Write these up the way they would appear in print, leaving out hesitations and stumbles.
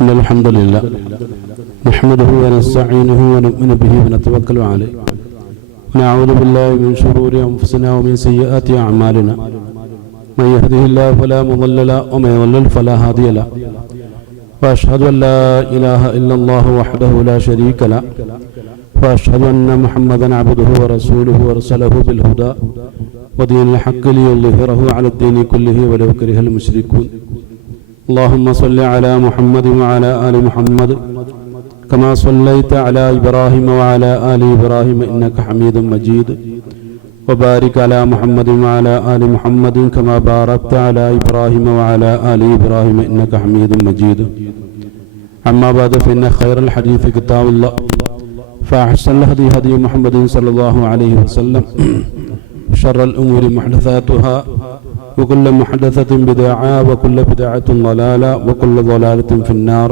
إن الحمد لله نحمده ونستعينه ونؤمن به ونتوكل عليه ونعوذ بالله من شرور أنفسنا ومن سيئات أعمالنا من يهده الله فلا مضل له ومن يضلل فلا هادي له وأشهد أن لا إله إلا الله وحده لا شريك له وأشهد أن محمدا عبده ورسوله ورسله بالهدى ودين الحق ليظهره على الدين كله ولو كره المشركون اللهم صل على محمد وعلى آل محمد كما صليت على إبراهيم وعلى آل إبراهيم إنك حميد مجيد وبارك على محمد وعلى آل محمد كما باركت على إبراهيم وعلى آل إبراهيم إنك حميد مجيد أما بعد فإن خير الحديث كتاب الله فأحسن الهدي هدي محمد صلى الله عليه وسلم شر الأمور محدثاتها وكل محدثة بدعة وكل بدعة ضلالة وكل ضلالة في النار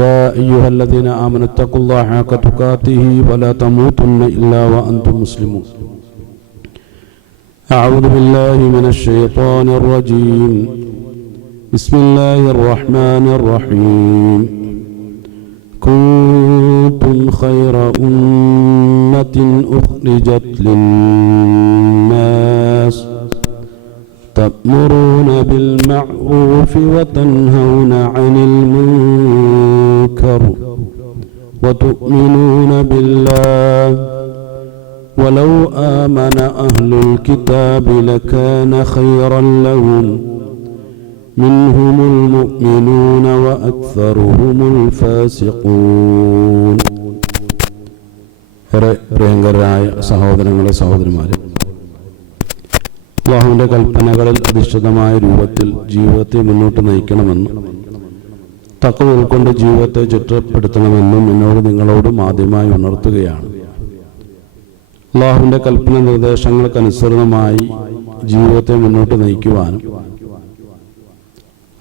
يا أيها الذين آمنوا اتقوا الله حق تقاته ولا تموتن إلا وأنتم مسلمون أعوذ بالله من الشيطان الرجيم بسم الله الرحمن الرحيم كنتم خير أمة أخرجت للناس تأمرون بالمعروف وتنهون عن المنكر وتؤمنون بالله ولو آمن أهل الكتاب لكان خيرا لهم منهم المؤمنون وأكثرهم الفاسقون. പ്രിയങ്കരായ സഹോദരങ്ങളെ സഹോദരിമാരെ, അല്ലാഹുവിന്റെ കൽപ്പനകളിൽ അധിഷ്ഠിതമായ രൂപത്തിൽ ജീവിതത്തെ മുന്നോട്ട് നയിക്കണമെന്നും തഖ്വ ഉൾക്കൊണ്ട് ജീവിതത്തെ ചിട്ടപ്പെടുത്തണമെന്നും എന്നോട് നിങ്ങളോടും ആദ്യമായി ഉണർത്തുകയാണ്. അല്ലാഹുവിന്റെ കൽപ്പന നിർദ്ദേശങ്ങൾക്കനുസൃതമായി ജീവിതത്തെ മുന്നോട്ട് നയിക്കുവാനും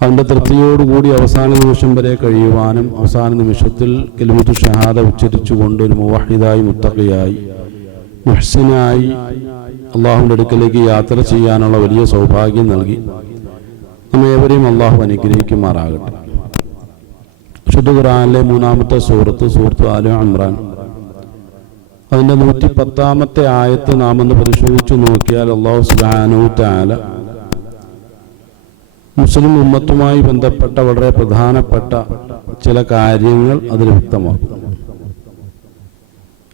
അവന്റെ തൃപ്തിയോടുകൂടി അവസാന നിമിഷം വരെ കഴിയുവാനും അവസാന നിമിഷത്തിൽ കലിമത്തു ഷഹാദ ഉച്ചരിച്ചുകൊണ്ട് ഒരു മുവഹിദായി മുത്തഖിയായി മുഹ്സിനായി അള്ളാഹുവിൻ്റെ അടുക്കലേക്ക് യാത്ര ചെയ്യാനുള്ള വലിയ സൗഭാഗ്യം നൽകി നമ്മേവരെയും അള്ളാഹു അനുഗ്രഹിക്കുമാറാകട്ടെ. വിശുദ്ധ ഖുർആനിലെ മൂന്നാമത്തെ സൂറത്ത് ആല ഇമ്രാൻ, അതിൻ്റെ 110-ാമത്തെ ആയത്ത് നാം ഒന്ന് പരിശോധിച്ചു നോക്കിയാൽ അള്ളാഹു സുബ്ഹാനഹു തആല മുസ്ലിം ഉമ്മത്തുമായി ബന്ധപ്പെട്ട വളരെ പ്രധാനപ്പെട്ട ചില കാര്യങ്ങൾ അതിൽ വ്യക്തമാക്കും.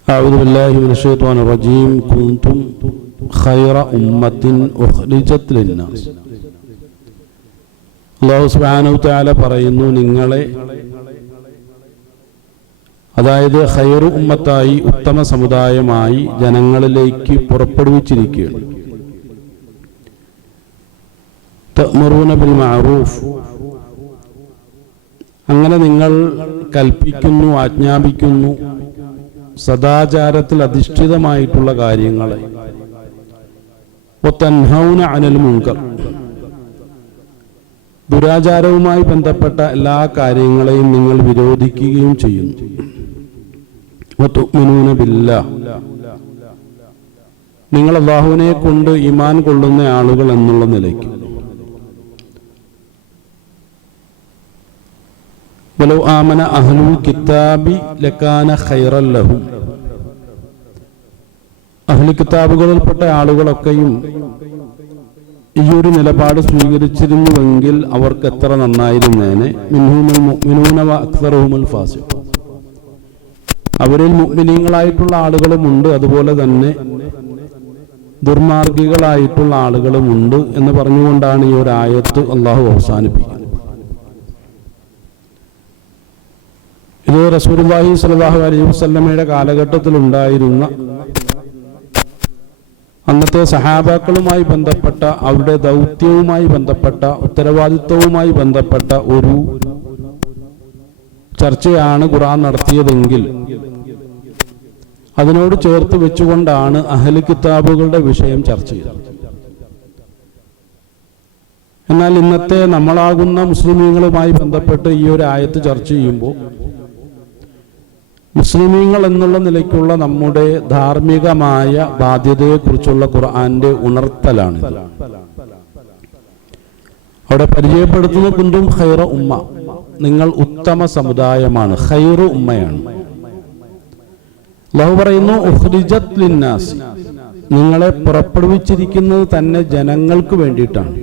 അഊദു ബില്ലാഹി മിനശ് ശൈത്വാനിർ റജീം കുൻതും ഖൈറ ഉമ്മത്തിൻ ഉഖ്രിജത് ലിന്നാസ്. അല്ലാഹു സുബ്ഹാനഹു തആല പറയുന്നു, നിങ്ങളെ, അതായത് ഖൈറു ഉമ്മത്തായി ഉത്തമ സമുദായമായി ജനങ്ങളിലേക്ക് പുറപ്പെടുവിച്ചിരിക്കുകയാണ്. തഅ്മുറൂന ബിൽ മഅറൂഫ്, അങ്ങനെ നിങ്ങൾ കൽപ്പിക്കുന്നു, ആജ്ഞാപിക്കുന്നു സദാചാരത്തിൽ അധിഷ്ഠിതമായിട്ടുള്ള കാര്യങ്ങളെ. വതൻഹൗന അനിൽ മുൻകർ, ദുരാചാരവുമായി ബന്ധപ്പെട്ട എല്ലാ കാര്യങ്ങളെയും നിങ്ങൾ വിരോധിക്കുകയും ചെയ്യുന്നു. വതുഅ്മിനൂന ബില്ലാഹ്, നിങ്ങൾ അല്ലാഹുവിനെ കൊണ്ട് ഈമാൻ കൊള്ളുന്ന ആളുകൾ എന്നുള്ള നിലയ്ക്ക്. വലൗ ആമന അഹ്ലുൽ കിതാബി ലകാന ഖൈറൻ ലഹും, അഹ്ലു കിതാബുകളിൽപ്പെട്ട ആളുകളൊക്കെയും ഈ ഒരു നിലപാട് സ്വീകരിച്ചിരുന്നുവെങ്കിൽ അവർക്ക് എത്ര നന്നായിരുന്നേനെ. മിൻഹുമുൽ മുഅ്മിനൂന വ അക്സറുഹുൽ ഫാസിഖൂൻ, അവരിൽ മുഅ്മിനീങ്ങളായിട്ടുള്ള ആളുകളുമുണ്ട്, അതുപോലെ തന്നെ ദുർമാർഗികളായിട്ടുള്ള ആളുകളുമുണ്ട് എന്ന് പറഞ്ഞുകൊണ്ടാണ് ഈ ഒരു ആയത്ത് അള്ളാഹു അവസാനിപ്പിക്കുന്നത്. ഇത് റസൂലുള്ളാഹി സ്വല്ലല്ലാഹു അലൈഹി വസല്ലമയുടെ കാലഘട്ടത്തിലുണ്ടായിരുന്ന അന്നത്തെ സഹാബാക്കളുമായി ബന്ധപ്പെട്ട അവരുടെ ദൗത്യവുമായി ബന്ധപ്പെട്ട ഉത്തരവാദിത്വവുമായി ബന്ധപ്പെട്ട ഒരു ചർച്ചയാണ് ഖുർആൻ നടത്തിയതെങ്കിൽ അതിനോട് ചേർത്ത് വെച്ചുകൊണ്ടാണ് അഹ്ലു കിതാബുകളുടെ വിഷയം ചർച്ച ചെയ്തത്. എന്നാൽ ഇന്നത്തെ നമ്മളാകുന്ന മുസ്ലിമീങ്ങളുമായി ബന്ധപ്പെട്ട് ഈ ഒരു ആയത്ത് ചർച്ച ചെയ്യുമ്പോൾ മുസ്ലിമീങ്ങൾ എന്നുള്ള നിലയ്ക്കുള്ള നമ്മുടെ ധാർമ്മികമായ ബാധ്യതയെക്കുറിച്ചുള്ള ഖുർആന്റെ ഉണർത്തലാണിത്. അവിടെ പരിചയപ്പെടുത്തുന്ന കുന്തും ഖൈറ ഉമ്മ, നിങ്ങൾ ഉത്തമ സമുദായമാണ്, ഖൈറു ഉമ്മയാണ്. അല്ലാഹു പറയുന്നു ഉഖ്രിജത് ലിന്നാസ്, നിങ്ങളെ പുറപ്പെടുവിച്ചിരിക്കുന്നത് തന്നെ ജനങ്ങൾക്ക് വേണ്ടിയിട്ടാണ്.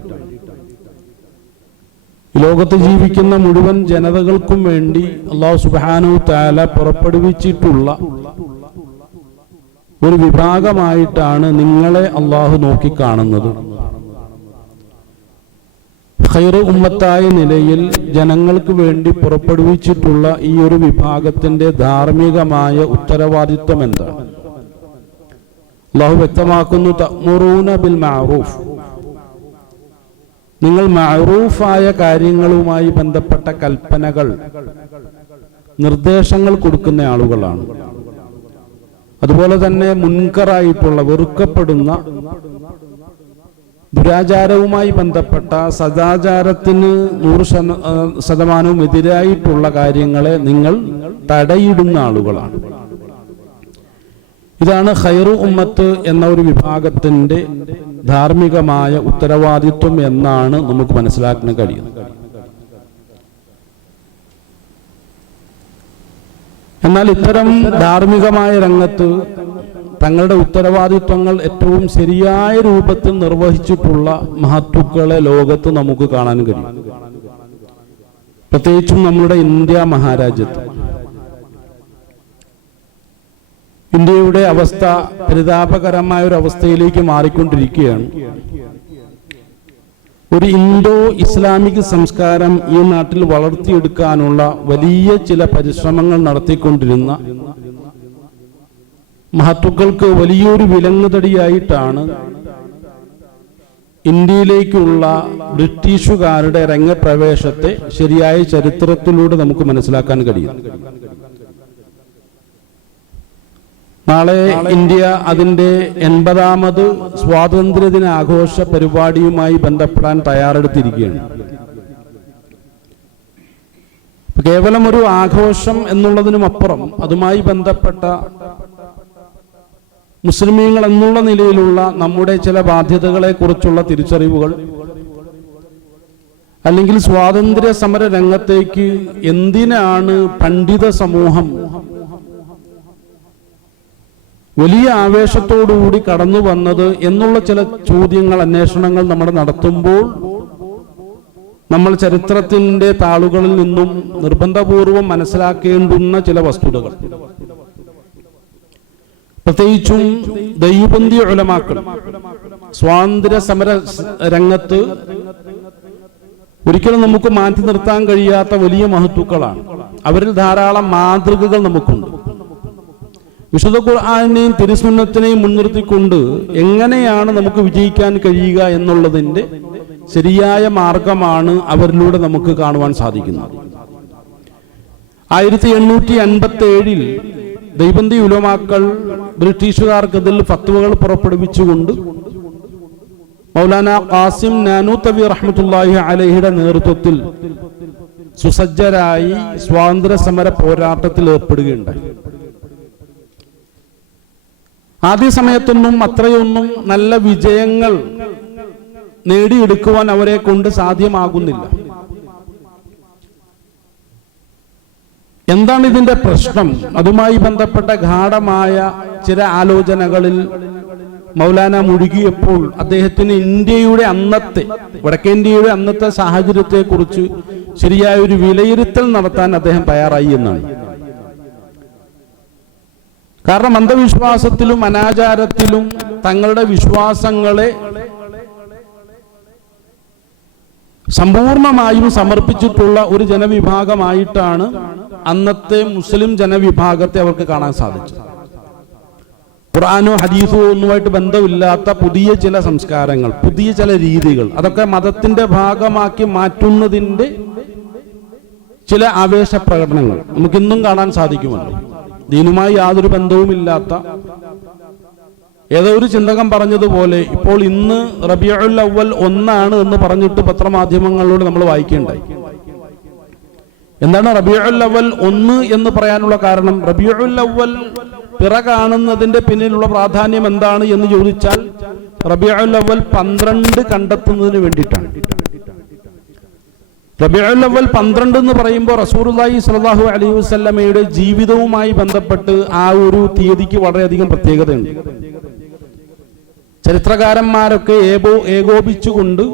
ലോകത്ത് ജീവിക്കുന്ന മുഴുവൻ ജനതകൾക്കും വേണ്ടി അല്ലാഹു സുബ്ഹാനഹു തആല പുറപ്പെടുവിച്ചിട്ടുള്ള ഒരു വിഭാഗമായിട്ടാണ് നിങ്ങളെ അല്ലാഹു നോക്കിക്കാണുന്നത്. ഖൈർ ഉമ്മത്തായ നിലയിൽ ജനങ്ങൾക്ക് വേണ്ടി പുറപ്പെടുവിച്ചിട്ടുള്ള ഈ ഒരു വിഭാഗത്തിന്റെ ധാർമ്മികമായ ഉത്തരവാദിത്വം എന്താണ്? അല്ലാഹു വ്യക്തമാക്കുന്നു, തഅ്മുറൂന ബിൽ മഅറൂഫ്, നിങ്ങൾ മഅറൂഫായ കാര്യങ്ങളുമായി ബന്ധപ്പെട്ട കൽപ്പനകൾ, നിർദ്ദേശങ്ങൾ കൊടുക്കുന്ന ആളുകളാണ്. അതുപോലെ തന്നെ മുൻകറായിട്ടുള്ള, വെറുക്കപ്പെടുന്ന ദുരാചാരവുമായി ബന്ധപ്പെട്ട സദാചാരത്തിന് 100% എതിരായിട്ടുള്ള കാര്യങ്ങളെ നിങ്ങൾ തടയിടുന്ന ആളുകളാണ്. ഇതാണ് ഖൈറു ഉമ്മത്ത് എന്ന ഒരു വിഭാഗത്തിന്റെ ധാർമ്മികമായ ഉത്തരവാദിത്വം എന്നാണ് നമുക്ക് മനസ്സിലാക്കാൻ കഴിയുന്നത്. എന്നാൽ ഇത്തരം ധാർമ്മികമായ രംഗത്ത് തങ്ങളുടെ ഉത്തരവാദിത്വങ്ങൾ ഏറ്റവും ശരിയായ രൂപത്തിൽ നിർവഹിച്ചിട്ടുള്ള മഹത്തുക്കളെ ലോകത്ത് നമുക്ക് കാണാൻ കഴിയും. പ്രത്യേകിച്ചും നമ്മുടെ ഇന്ത്യ മഹാരാജ്യത്ത് ഇന്ത്യയുടെ അവസ്ഥ പരിതാപകരമായ ഒരു അവസ്ഥയിലേക്ക് മാറിക്കൊണ്ടിരിക്കുകയാണ്. ഒരു ഇന്തോ ഇസ്ലാമിക് സംസ്കാരം ഈ നാട്ടിൽ വളർത്തിയെടുക്കാനുള്ള വലിയ ചില പരിശ്രമങ്ങൾ നടത്തിക്കൊണ്ടിരുന്ന മഹത്തുക്കൾക്ക് വലിയൊരു വിലങ്ങുതടിയായിട്ടാണ് ഇന്ത്യയിലേക്കുള്ള ബ്രിട്ടീഷുകാരുടെ രംഗപ്രവേശത്തെ ശരിയായ ചരിത്രത്തിലൂടെ നമുക്ക് മനസ്സിലാക്കാൻ കഴിയും. നാളെ ഇന്ത്യ അതിൻ്റെ 80ാമത് സ്വാതന്ത്ര്യദിന ആഘോഷ പരിപാടിയുമായി ബന്ധപ്പെടാൻ തയ്യാറെടുത്തിരിക്കുകയാണ്. കേവലം ഒരു ആഘോഷം എന്നുള്ളതിനുമപ്പുറം അതുമായി ബന്ധപ്പെട്ട മുസ്ലിമീങ്ങൾ എന്നുള്ള നിലയിലുള്ള നമ്മുടെ ചില ബാധ്യതകളെ കുറിച്ചുള്ള തിരിച്ചറിവുകൾ, അല്ലെങ്കിൽ സ്വാതന്ത്ര്യ സമര രംഗത്തേക്ക് എന്തിനാണ് പണ്ഡിത സമൂഹം വലിയ ആവേശത്തോടുകൂടി കടന്നു വന്നത് എന്നുള്ള ചില ചോദ്യങ്ങൾ, അന്വേഷണങ്ങൾ നമ്മൾ നടത്തുമ്പോൾ നമ്മൾ ചരിത്രത്തിന്റെ താളുകളിൽ നിന്നും നിർബന്ധപൂർവം മനസ്സിലാക്കേണ്ടുന്ന ചില വസ്തുതകൾ, പ്രത്യേകിച്ചും ദൈവബന്ധി ഉലമാക്കൾ സ്വാതന്ത്ര്യ സമര രംഗത്ത് ഒരിക്കലും നമുക്ക് മാറ്റി നിർത്താൻ കഴിയാത്ത വലിയ മഹത്തുക്കളാണ്. അവരിൽ ധാരാളം മാതൃകകൾ നമുക്കുണ്ട്. വിശുദ്ധ ഖുർആനെയും തിരുസുന്നത്തിനെയും മുൻനിർത്തിക്കൊണ്ട് എങ്ങനെയാണ് നമുക്ക് വിജയിക്കാൻ കഴിയുക എന്നുള്ളതിന്റെ ശരിയായ മാർഗമാണ് അവരിലൂടെ നമുക്ക് കാണുവാൻ സാധിക്കുന്നത്. 1857 ദൈവബന്ധി ഉലമാക്കൾ ബ്രിട്ടീഷുകാർക്കെതിൽ ഫത്വകൾ പുറപ്പെടുവിച്ചുകൊണ്ട് മൗലാന ഖാസിം നാനൂത്തവി റഹ്മത്തുള്ളാഹി അലൈഹിയുടെ നേതൃത്വത്തിൽ സുസജ്ജരായി സ്വാതന്ത്ര്യ സമര പോരാട്ടത്തിൽ ഏർപ്പെടുകയുണ്ടായി. ആദ്യ സമയത്തൊന്നും അത്രയൊന്നും നല്ല വിജയങ്ങൾ നേടിയെടുക്കുവാൻ അവരെ കൊണ്ട് സാധ്യമാകുന്നില്ല. എന്താണ് ഇതിന്റെ പ്രശ്നം? അതുമായി ബന്ധപ്പെട്ട ഗാഢമായ ചില ആലോചനകളിൽ മൗലാന മുഴുകിയപ്പോൾ അദ്ദേഹത്തിന് ഇന്ത്യയുടെ അന്നത്തെ, വടക്കേന്ത്യയുടെ അന്നത്തെ സാഹചര്യത്തെ കുറിച്ച് ശരിയായ ഒരു വിലയിരുത്തൽ നടത്താൻ അദ്ദേഹം തയ്യാറായി എന്നാണ്. കാരണം അന്ധവിശ്വാസത്തിലും അനാചാരത്തിലും തങ്ങളുടെ വിശ്വാസങ്ങളെ സമ്പൂർണമായും സമർപ്പിച്ചിട്ടുള്ള ഒരു ജനവിഭാഗമായിട്ടാണ് അന്നത്തെ മുസ്ലിം ജനവിഭാഗത്തെ അവർക്ക് കാണാൻ സാധിച്ചത്. ഖുർആനോ ഹദീസോ ഒന്നുമായിട്ട് ബന്ധമില്ലാത്ത പുതിയ ചില സംസ്കാരങ്ങൾ, പുതിയ ചില രീതികൾ, അതൊക്കെ മതത്തിന്റെ ഭാഗമാക്കി മാറ്റുന്നതിന്റെ ചില ആവേശ പ്രകടനങ്ങൾ നമുക്കിന്നും കാണാൻ സാധിക്കുമല്ലോ. ദീനുമായി യാതൊരു ബന്ധവുമില്ലാത്ത ഏതോ ഒരു ചിന്തകൻ പറഞ്ഞതുപോലെ ഇപ്പോൾ ഇന്ന് റബീഉൽ അവ്വൽ 1 എന്ന് പറഞ്ഞിട്ട് പത്രമാധ്യമങ്ങളിലൂടെ നമ്മൾ വായിക്കേണ്ടായി. എന്താണ് റബീഉൽ അവ്വൽ 1 എന്ന് പറയാനുള്ള കാരണം? റബീഉൽ അവ്വൽ പിറ കാണുന്നതിന്റെ പിന്നിലുള്ള പ്രാധാന്യം എന്താണ് എന്ന് ചോദിച്ചാൽ റബീഉൽ അവ്വൽ 12 കണ്ടെത്തുന്നതിന് വേണ്ടിയിട്ടാണ്. റബീഉൽ അവ്വൽ 12 എന്ന് പറയുമ്പോൾ റസൂലുള്ളാഹി സ്വല്ലല്ലാഹു അലൈഹി വസല്ലമയുടെ ജീവിതവുമായി ബന്ധപ്പെട്ട് ആ ഒരു തീയതിക്ക് വളരെയധികം പ്രത്യേകതയുണ്ട്. ചരിത്രകാരന്മാരൊക്കെ ഏകോപിച്ചുകൊണ്ട്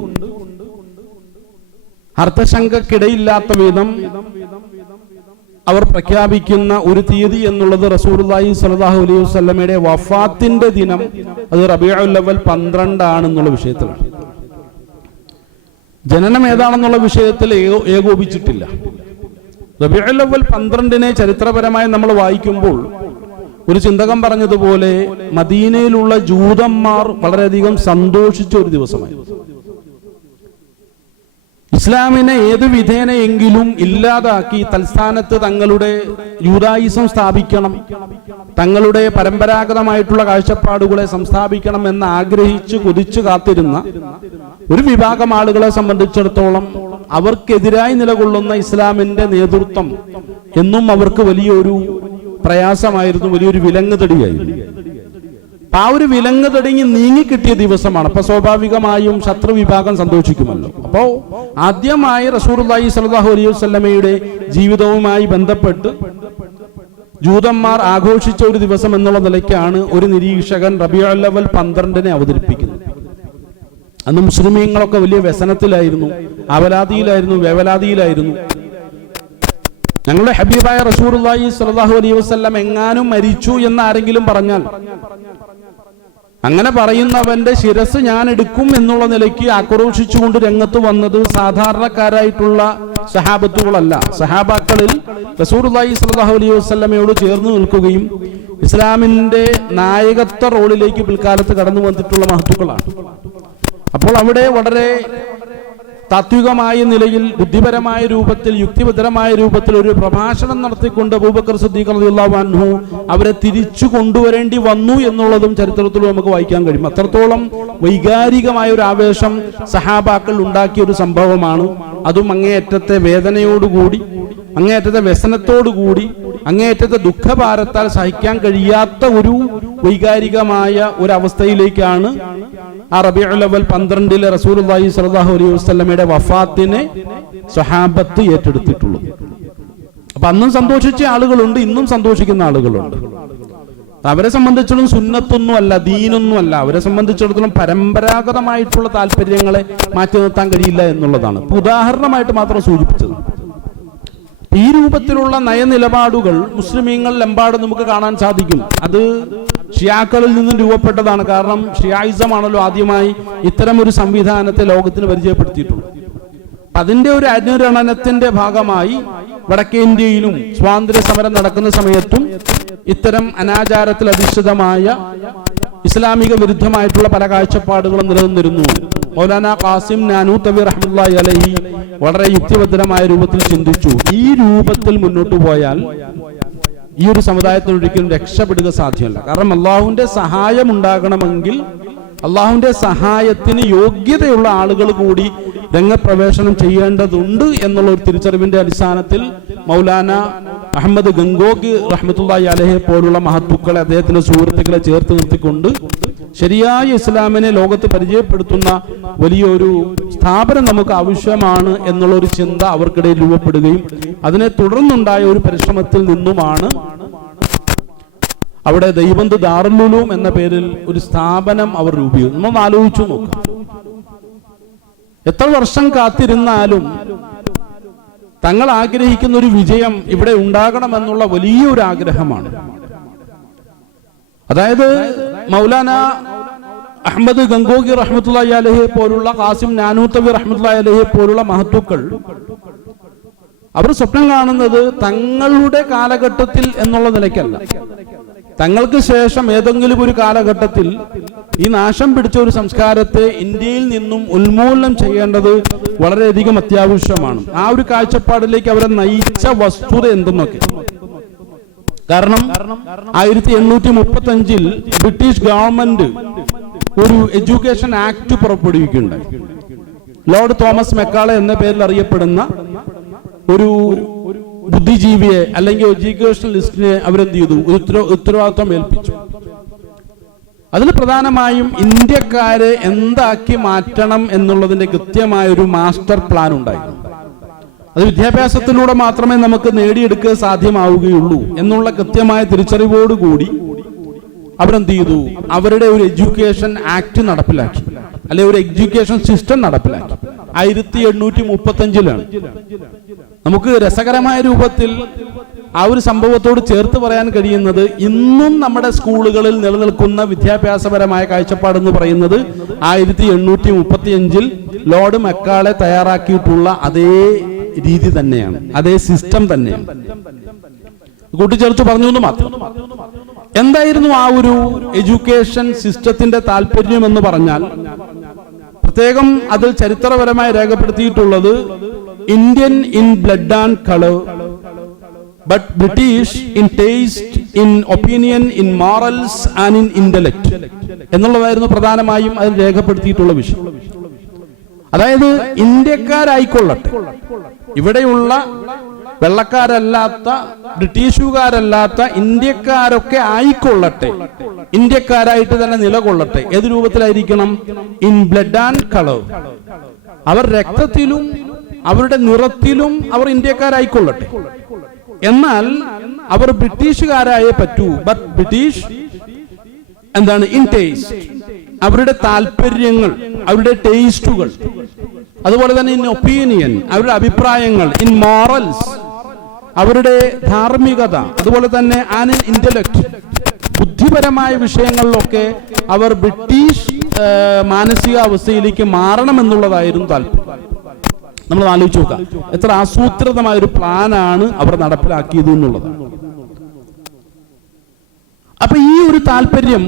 അർത്ഥശങ്കക്കിടയില്ലാത്ത വിധം അവർ പ്രഖ്യാപിക്കുന്ന ഒരു തീയതി എന്നുള്ളത് റസൂലുള്ളാഹി സ്വല്ലല്ലാഹു അലൈഹി വസല്ലമയുടെ വഫാത്തിന്റെ ദിനം അത് റബീഉൽ അവ്വൽ 12 ആണെന്നുള്ള വിഷയത്തിലാണ്. ജനനം ഏതാണെന്നുള്ള വിഷയത്തിൽ ഏകോപിച്ചിട്ടില്ല. റബീഉൽ അവ്വൽ 12 ചരിത്രപരമായി നമ്മൾ വായിക്കുമ്പോൾ ഒരു ചിന്തകൻ പറഞ്ഞതുപോലെ മദീനയിലുള്ള ജൂതന്മാർ വളരെയധികം സന്തോഷിച്ച ഒരു ദിവസമായിരുന്നു. ഇസ്ലാമിനെ ഏത് വിധേനയെങ്കിലും ഇല്ലാതാക്കി തൽസ്ഥാനത്ത് തങ്ങളുടെ യൂദായിസം സ്ഥാപിക്കണം, തങ്ങളുടെ പരമ്പരാഗതമായിട്ടുള്ള കാഴ്ചപ്പാടുകളെ സംസ്ഥാപിക്കണം എന്ന് ആഗ്രഹിച്ച് കൊതിച്ചു കാത്തിരുന്ന ഒരു വിഭാഗം ആളുകളെ സംബന്ധിച്ചിടത്തോളം അവർക്കെതിരായി നിലകൊള്ളുന്ന ഇസ്ലാമിന്റെ നേതൃത്വം എന്നും അവർക്ക് വലിയൊരു പ്രയാസമായിരുന്നു, വലിയൊരു വിലങ്ങുതടിയായിരുന്നു. ആ ഒരു വിലങ്ങുതടിഞ്ഞ് നീങ്ങിക്കിട്ടിയ ദിവസമാണ്. അപ്പൊ സ്വാഭാവികമായും ശത്രു വിഭാഗം സന്തോഷിക്കുമല്ലോ. അപ്പോ ആദ്യമായി റസൂലുള്ളാഹി സ്വല്ലല്ലാഹു അലൈഹി വസല്ലമയുടെ ജീവിതവുമായി ബന്ധപ്പെട്ട് ജൂതന്മാർ ആഘോഷിച്ച ഒരു ദിവസം എന്നുള്ള നിലയ്ക്കാണ് ഒരു നിരീക്ഷകൻ റബീഉൽ അവ്വൽ 12 അവതരിപ്പിക്കുന്നത്. അന്ന് മുസ്ലിമീങ്ങളൊക്കെ വലിയ വ്യസനത്തിലായിരുന്നു, അവലാദിയിലായിരുന്നു, വേവലാദിയിലായിരുന്നു. ഞങ്ങളുടെ ഹബീബായ റസൂലുള്ളാഹി സ്വല്ലല്ലാഹു അലൈഹി വസല്ലം എങ്ങാനും മരിച്ചു എന്ന് ആരെങ്കിലും പറഞ്ഞാൽ അങ്ങനെ പറയുന്നവന്റെ ശിരസ് ഞാൻ എടുക്കും എന്നുള്ള നിലയ്ക്ക് ആക്രോശിച്ചുകൊണ്ട് രംഗത്ത് വന്നത് സാധാരണക്കാരായിട്ടുള്ള സഹാബത്തുകളല്ല. സഹാബാക്കളിൽ റസൂലുള്ളാഹി സ്വല്ലല്ലാഹു അലൈഹി വസല്ലമയോട് ചേർന്ന് നിൽക്കുകയും ഇസ്ലാമിന്റെ നായകത്വ റോളിലേക്ക് പിൽക്കാലത്ത് കടന്നു വന്നിട്ടുള്ള മഹത്തുക്കളാണ്. അപ്പോൾ അവിടെ വളരെ താത്വികമായ നിലയിൽ, ബുദ്ധിപരമായ രൂപത്തിൽ, യുക്തിഭദ്രമായ രൂപത്തിൽ ഒരു പ്രഭാഷണം നടത്തിക്കൊണ്ട് അബൂബക്കർ സിദ്ദീഖ് റളിയല്ലാഹു അൻഹു അവരെ തിരിച്ചു കൊണ്ടുവരേണ്ടി വന്നു എന്നുള്ളതും ചരിത്രത്തിൽ നമുക്ക് വായിക്കാൻ കഴിയും. അത്രത്തോളം വൈകാരികമായ ഒരു ആവേശം സഹാബാക്കൾ ഉണ്ടാക്കിയ ഒരു സംഭവമാണ്. അതും അങ്ങേയറ്റത്തെ വേദനയോടുകൂടി, അങ്ങേയറ്റത്തെ വ്യസനത്തോടുകൂടി, അങ്ങേയറ്റത്തെ ദുഃഖഭാരത്താൽ സഹിക്കാൻ കഴിയാത്ത ഒരു വൈകാരികമായ ഒരു അവസ്ഥയിലേക്കാണ് ആ റബീഉൽ അവ്വൽ 12 റസൂലുള്ളാഹി സ്വല്ലല്ലാഹു അലൈഹി വസല്ലമയുടെ വഫാത്തിനെ സ്വഹാബത്ത് ഏറ്റെടുത്തിട്ടുള്ളൂ. അപ്പൊ അന്നും സന്തോഷിച്ച ആളുകളുണ്ട്, ഇന്നും സന്തോഷിക്കുന്ന ആളുകളുണ്ട്. അവരെ സംബന്ധിച്ചിടത്തോളം സുന്നത്തൊന്നും അല്ല, ദീനൊന്നും അല്ല. അവരെ സംബന്ധിച്ചിടത്തോളം പരമ്പരാഗതമായിട്ടുള്ള താല്പര്യങ്ങളെ മാറ്റി നിർത്താൻ കഴിയില്ല എന്നുള്ളതാണ് ഉദാഹരണമായിട്ട് മാത്രം സൂചിപ്പിച്ചത്. ഈ രൂപത്തിലുള്ള നയനിലപാടുകൾ മുസ്ലിമീങ്ങളിലെമ്പാടും നമുക്ക് കാണാൻ സാധിക്കും. അത് ഷിയാക്കളിൽ നിന്നും രൂപപ്പെട്ടതാണ്. കാരണം ഷിയായിസം ആണല്ലോ ആദ്യമായി ഇത്തരം ഒരു സംവിധാനത്തെ ലോകത്തിന് പരിചയപ്പെടുത്തിയിട്ടുള്ളത്. അതിന്റെ ഒരു അനുരണനത്തിന്റെ ഭാഗമായി വടക്കേ ഇന്ത്യയിലും സ്വാതന്ത്ര്യ സമരം നടക്കുന്ന സമയത്തും ഇത്തരം അനാചാരത്തിൽ അധിഷ്ഠിതമായ ഇസ്ലാമിക വിരുദ്ധമായിട്ടുള്ള പല കാഴ്ചപ്പാടുകളും നിലനിന്നിരുന്നു. മൗലാന ഖാസിം നാനൂത്തവി റഹ്മത്തുള്ളാഹി അലൈഹി വളരെ യുക്തിഭദ്രമായ രൂപത്തിൽ ചിന്തിച്ചു, ഈ രൂപത്തിൽ മുന്നോട്ട് പോയാൽ ഈ ഒരു സമുദായത്തിന് ഒരിക്കലും രക്ഷപ്പെടുക സാധ്യമല്ല. കാരണം അള്ളാഹുവിന്റെ സഹായം ഉണ്ടാകണമെങ്കിൽ അള്ളാഹുവിന്റെ സഹായത്തിന് യോഗ്യതയുള്ള ആളുകൾ കൂടി രംഗപ്രവേശനം ചെയ്യേണ്ടതുണ്ട് എന്നുള്ള ഒരു തിരിച്ചറിവിന്റെ അടിസ്ഥാനത്തിൽ മൗലാന അഹമ്മദ് ഗംഗോഗി റഹ്മത്തുള്ളാഹി അലൈഹി പോലുള്ള മഹത്തുക്കളെ, അദ്ദേഹത്തിന്റെ സുഹൃത്തുക്കളെ ചേർത്ത് നിർത്തിക്കൊണ്ട് ശരിയായ ഇസ്ലാമിനെ ലോകത്ത് പരിചയപ്പെടുത്തുന്ന വലിയൊരു സ്ഥാപനം നമുക്ക് ആവശ്യമാണ് എന്നുള്ള ഒരു ചിന്ത അവർക്കിടയിൽ രൂപപ്പെടുകയും അതിനെ തുടർന്നുണ്ടായ ഒരു പരിശ്രമത്തിൽ നിന്നുമാണ് അവിടെ ദൈവന്ത് ദാറുൽ ഉലൂം എന്ന പേരിൽ ഒരു സ്ഥാപനം അവർ രൂപീകരിച്ചു. നമ്മൾ ആലോചിച്ചു നോക്കാം, എത്ര വർഷം കാത്തിരുന്നാലും തങ്ങൾ ആഗ്രഹിക്കുന്ന ഒരു വിജയം ഇവിടെ ഉണ്ടാകണമെന്നുള്ള വലിയൊരു ആഗ്രഹമാണ്. അതായത് മൗലാന അഹമ്മദ് ഗംഗോഗി റഹ്മത്തുള്ളാഹി അലൈഹി പോലുള്ള, ഖാസിം നാനൂത്തവി റഹ്മത്തുള്ളാഹി അലൈഹി പോലുള്ള മഹത്തുക്കൾ അവർ സ്വപ്നം കാണുന്നത് തങ്ങളുടെ കാലഘട്ടത്തിൽ എന്നുള്ള നിലയ്ക്കല്ല, തങ്ങൾക്ക് ശേഷം ഏതെങ്കിലും ഒരു കാലഘട്ടത്തിൽ ഈ നാശം പിടിച്ച ഒരു സംസ്കാരത്തെ ഇന്ത്യയിൽ നിന്നും ഉന്മൂലനം ചെയ്യേണ്ടത് വളരെയധികം അത്യാവശ്യമാണ്. ആ ഒരു കാഴ്ചപ്പാടിലേക്ക് അവരെ നയിച്ച വസ്തുത എന്തെന്നൊക്കെ. കാരണം 1835 ബ്രിട്ടീഷ് ഗവൺമെന്റ് ഒരു എഡ്യൂക്കേഷൻ ആക്ട് പുറപ്പെടുവിക്കുകയുണ്ടായി. ലോർഡ് തോമസ് മെക്കാളെ എന്ന പേരിൽ അറിയപ്പെടുന്ന ഒരു ബുദ്ധിജീവിയെ അല്ലെങ്കിൽ എഡ്യൂക്കേഷണലിസ്റ്റിനെ അവരെന്ത് ചെയ്തു, ഉത്തരവാദിത്വം ഏൽപ്പിച്ചു. അതിൽ പ്രധാനമായും ഇന്ത്യക്കാരെ എന്താക്കി മാറ്റണം എന്നുള്ളതിന്റെ കൃത്യമായ ഒരു മാസ്റ്റർ പ്ലാൻ ഉണ്ടായിരുന്നു. അത് വിദ്യാഭ്യാസത്തിലൂടെ മാത്രമേ നമുക്ക് നേടിയെടുക്കാൻ സാധ്യമാവുകയുള്ളൂ എന്നുള്ള കൃത്യമായ തിരിച്ചറിവോടുകൂടി അവരെന്ത് ചെയ്തു? അവരുടെ ഒരു എഡ്യൂക്കേഷൻ ആക്ട് നടപ്പിലാക്കി, അല്ലെ ഒരു എഡ്യൂക്കേഷൻ സിസ്റ്റം നടപ്പിലാക്കി. 1835 നമുക്ക് രസകരമായ രൂപത്തിൽ ആ ഒരു സംഭവത്തോട് ചേർത്ത് പറയാൻ കഴിയുന്നത്, ഇന്നും നമ്മുടെ സ്കൂളുകളിൽ നിലനിൽക്കുന്ന വിദ്യാഭ്യാസപരമായ കാഴ്ചപ്പാടെന്ന് പറയുന്നത് 1835 ലോർഡ് മെക്കാളെ തയ്യാറാക്കിയിട്ടുള്ള അതേ രീതി തന്നെയാണ്, അതേ സിസ്റ്റം തന്നെയാണ്. കൂട്ടിച്ചേർത്ത് പറഞ്ഞു എന്ന് മാത്രം. എന്തായിരുന്നു ആ ഒരു എഡ്യൂക്കേഷൻ സിസ്റ്റത്തിന്റെ താല്പര്യം എന്ന് പറഞ്ഞാൽ, പ്രത്യേകം അതിൽ ചരിത്രപരമായി രേഖപ്പെടുത്തിയിട്ടുള്ളത്, Indian in blood and colour but British in taste, in opinion, in morals and in intellect എന്നുള്ളതായിരുന്നു പ്രധാനമായും അതിൽ രേഖപ്പെടുത്തിയിട്ടുള്ള വിഷയം. അതായത് ഇന്ത്യക്കാരായിക്കൊള്ളട്ടെ, ഇവിടെയുള്ള വെള്ളക്കാരല്ലാത്ത, ബ്രിട്ടീഷുകാരല്ലാത്ത ഇന്ത്യക്കാരൊക്കെ ആയിക്കൊള്ളട്ടെ, ഇന്ത്യക്കാരായിട്ട് തന്നെ നിലകൊള്ളട്ടെ. ഏത് രൂപത്തിലായിരിക്കണം? ഇൻ ബ്ലഡ് ആൻഡ് കളർ, അവർ രക്തത്തിലും അവരുടെ നിറത്തിലും അവർ ഇന്ത്യക്കാരായിക്കൊള്ളട്ടെ. എന്നാൽ അവർ ബ്രിട്ടീഷുകാരായേ പറ്റൂ. ബട്ട് ബ്രിട്ടീഷ് എന്താണ്? ഇൻ ടേസ്റ്റ്, അവരുടെ താല്പര്യങ്ങൾ, അവരുടെ ടേസ്റ്റുകൾ, അതുപോലെ തന്നെ ഇൻ ഒപ്പീനിയൻ, അവരുടെ അഭിപ്രായങ്ങൾ, ഇൻ മോറൽസ്, അവരുടെ ധാർമ്മികത, അതുപോലെ തന്നെ ആൻ ഇൻ ഇന്റലക്ട്, ബുദ്ധിപരമായ വിഷയങ്ങളിലൊക്കെ അവർ ബ്രിട്ടീഷ് മാനസികാവസ്ഥയിലേക്ക് മാറണമെന്നുള്ളതായിരുന്നു താല്പര്യം. നമ്മൾ ആലോചിച്ച് നോക്കാം, എത്ര ആസൂത്രിതമായ ഒരു പ്ലാനാണ് അവർ നടപ്പിലാക്കിയത് എന്നുള്ളത്. അപ്പൊ ഈ ഒരു താല്പര്യം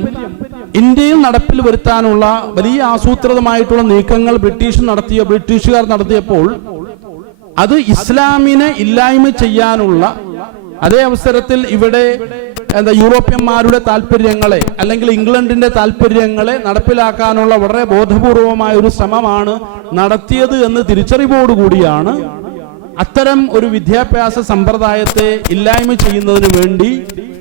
ഇന്ത്യയിൽ നടപ്പിൽ വരുത്താനുള്ള വലിയ ആസൂത്രിതമായിട്ടുള്ള നീക്കങ്ങൾ ബ്രിട്ടീഷുകാർ നടത്തിയപ്പോൾ, അത് ഇസ്ലാമിനെ ഇല്ലായ്മ ചെയ്യാനുള്ള, അതേ അവസരത്തിൽ ഇവിടെ യൂറോപ്യന്മാരുടെ താല്പര്യങ്ങളെ അല്ലെങ്കിൽ ഇംഗ്ലണ്ടിന്റെ താല്പര്യങ്ങളെ നടപ്പിലാക്കാനുള്ള വളരെ ബോധപൂർവമായ ഒരു ശ്രമമാണ് നടത്തിയത് എന്ന് തിരിച്ചറിവോടുകൂടിയാണ് അത്തരം ഒരു വിദ്യാഭ്യാസ സമ്പ്രദായത്തെ ഇല്ലായ്മ ചെയ്യുന്നതിന് വേണ്ടി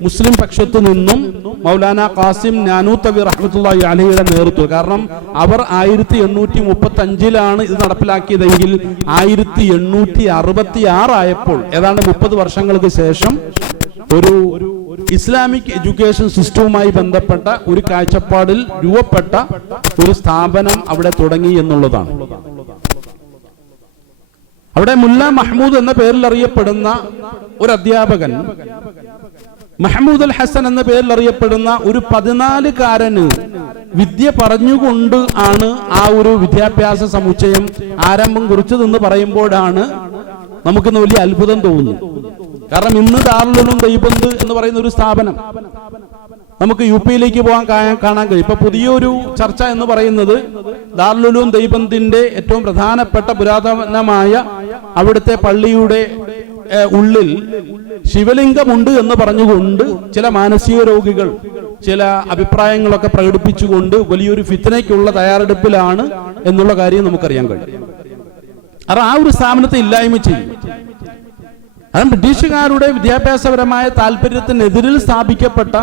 മുസ്ലിം പക്ഷത്തു നിന്നും മൗലാന ഖാസിം നാനൂത്തവി റഹ്മത്തുള്ളാഹി അലൈഹിയുടെ നേതൃത്വം. കാരണം അവർ 1835 ഇത് നടപ്പിലാക്കിയതെങ്കിൽ 1866 ആയപ്പോൾ, ഏതാണ്ട് 30 വർഷങ്ങൾക്ക് ശേഷം, ഒരു ഇസ്ലാമിക് എഡ്യൂക്കേഷൻ സിസ്റ്റവുമായി ബന്ധപ്പെട്ട ഒരു കാഴ്ചപ്പാടിൽ രൂപപ്പെട്ട ഒരു സ്ഥാപനം അവിടെ തുടങ്ങി എന്നുള്ളതാണ്. അവിടെ മുല്ല മഹ്മൂദ് എന്ന പേരിൽ അറിയപ്പെടുന്ന ഒരു അധ്യാപകൻ, മഹ്മൂദ് അൽ ഹസൻ എന്ന പേരിൽ അറിയപ്പെടുന്ന ഒരു 14-കാരന് വിദ്യ പറഞ്ഞുകൊണ്ട് ആണ് ആ ഒരു വിദ്യാഭ്യാസ സമുച്ചയം ആരംഭം കുറിച്ചതെന്ന് പറയുമ്പോഴാണ് നമുക്കിന്ന് വലിയ അത്ഭുതം തോന്നുന്നു. കാരണം ഇന്ന് ദാറുൽ ഉലൂം ദൈബന്ദ് എന്ന് പറയുന്ന ഒരു സ്ഥാപനം നമുക്ക് യുപിയിലേക്ക് പോകാൻ കാണാൻ കഴിയും. ഇപ്പൊ പുതിയൊരു ചർച്ച എന്ന് പറയുന്നത് ദാറുൽ ഉലൂം ദൈബന്ദിന്റെ ഏറ്റവും പ്രധാനപ്പെട്ട പുരാതനമായ അവിടുത്തെ പള്ളിയുടെ ഉള്ളിൽ ശിവലിംഗമുണ്ട് എന്ന് പറഞ്ഞുകൊണ്ട് ചില മാനസിക രോഗികൾ ചില അഭിപ്രായങ്ങളൊക്കെ പ്രകടിപ്പിച്ചുകൊണ്ട് വലിയൊരു ഫിത്നയ്ക്കുള്ള തയ്യാറെടുപ്പിലാണ് എന്നുള്ള കാര്യം നമുക്കറിയാൻ കഴിയും. അത് ആ ഒരു സ്ഥാപനത്തെ ഇല്ലായ്മ ചെയ്യും. അത് ബ്രിട്ടീഷുകാരുടെ വിദ്യാഭ്യാസപരമായ താല്പര്യത്തിനെതിരിൽ സ്ഥാപിക്കപ്പെട്ട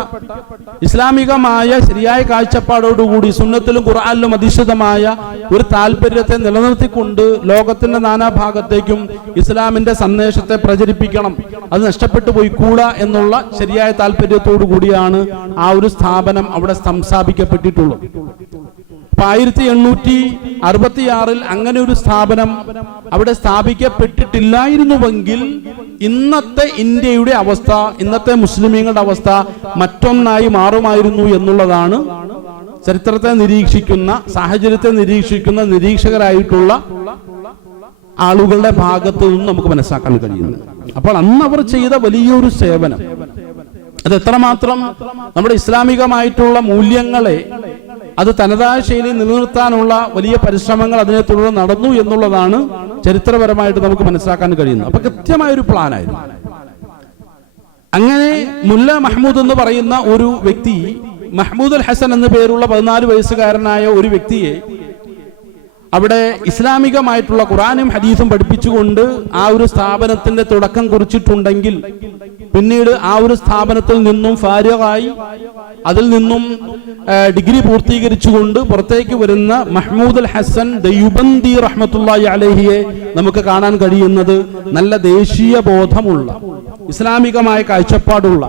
ഇസ്ലാമികമായ ശരിയായ കാഴ്ചപ്പാടോടുകൂടി സുന്നത്തിലും ഖുർആനിലും അധിഷ്ഠിതമായ ഒരു താല്പര്യത്തെ നിലനിർത്തിക്കൊണ്ട് ലോകത്തിന്റെ നാനാഭാഗത്തേക്കും ഇസ്ലാമിന്റെ സന്ദേശത്തെ പ്രചരിപ്പിക്കണം, അത് നഷ്ടപ്പെട്ടു പോയിക്കൂടാ എന്നുള്ള ശരിയായ താല്പര്യത്തോടു കൂടിയാണ് ആ ഒരു സ്ഥാപനം അവിടെ സ്ഥാപിക്കപ്പെട്ടിട്ടുള്ളത്. 1866 അങ്ങനെ ഒരു സ്ഥാപനം അവിടെ സ്ഥാപിക്കപ്പെട്ടിട്ടില്ലായിരുന്നുവെങ്കിൽ ഇന്നത്തെ ഇന്ത്യയുടെ അവസ്ഥ, ഇന്നത്തെ മുസ്ലിമീങ്ങളുടെ അവസ്ഥ മറ്റൊന്നായി മാറുമായിരുന്നു എന്നുള്ളതാണ് ചരിത്രത്തെ നിരീക്ഷിക്കുന്ന, സാഹചര്യത്തെ നിരീക്ഷിക്കുന്ന നിരീക്ഷകരായിട്ടുള്ള ആളുകളുടെ ഭാഗത്ത് നിന്ന് നമുക്ക് മനസ്സിലാക്കാൻ കഴിയുന്നത്. അപ്പോൾ അന്ന് അവർ ചെയ്ത വലിയൊരു സേവനം, അത് എത്രമാത്രം നമ്മുടെ ഇസ്ലാമികമായിട്ടുള്ള മൂല്യങ്ങളെ അത് തനതായ ശൈലിയിൽ നിലനിർത്താനുള്ള വലിയ പരിശ്രമങ്ങൾ അതിനെ തുടർന്ന് നടന്നു എന്നുള്ളതാണ് ചരിത്രപരമായിട്ട് നമുക്ക് മനസ്സിലാക്കാൻ കഴിയുന്നത്. അപ്പൊ കൃത്യമായൊരു പ്ലാനായിരുന്നു. അങ്ങനെ മുല്ല മഹ്മൂദ് എന്ന് പറയുന്ന ഒരു വ്യക്തി, മഹ്മൂദ് അൽ ഹസൻ എന്ന പേരുള്ള 14 വയസ്സുകാരനായ ഒരു വ്യക്തിയെ അവിടെ ഇസ്ലാമികമായിട്ടുള്ള ഖുർആനും ഹദീസും പഠിപ്പിച്ചുകൊണ്ട് ആ ഒരു സ്ഥാപനത്തിന്റെ തുടക്കം കുറിച്ചിട്ടുണ്ടെങ്കിൽ പിന്നീട് ആ ഒരു സ്ഥാപനത്തിൽ നിന്നും ഫാരിഗായി അതിൽ നിന്നും ഡിഗ്രി പൂർത്തീകരിച്ചുകൊണ്ട് പുറത്തേക്ക് വരുന്ന മഹ്മൂദ് അൽ ഹസൻ ദൈബന്തി റഹ്മത്തുള്ളാഹി അലൈഹിയെ നമുക്ക് കാണാൻ കഴിയുന്നത് നല്ല ദേശീയ ബോധമുള്ള ഇസ്ലാമികമായ കാഴ്ചപ്പാടുള്ള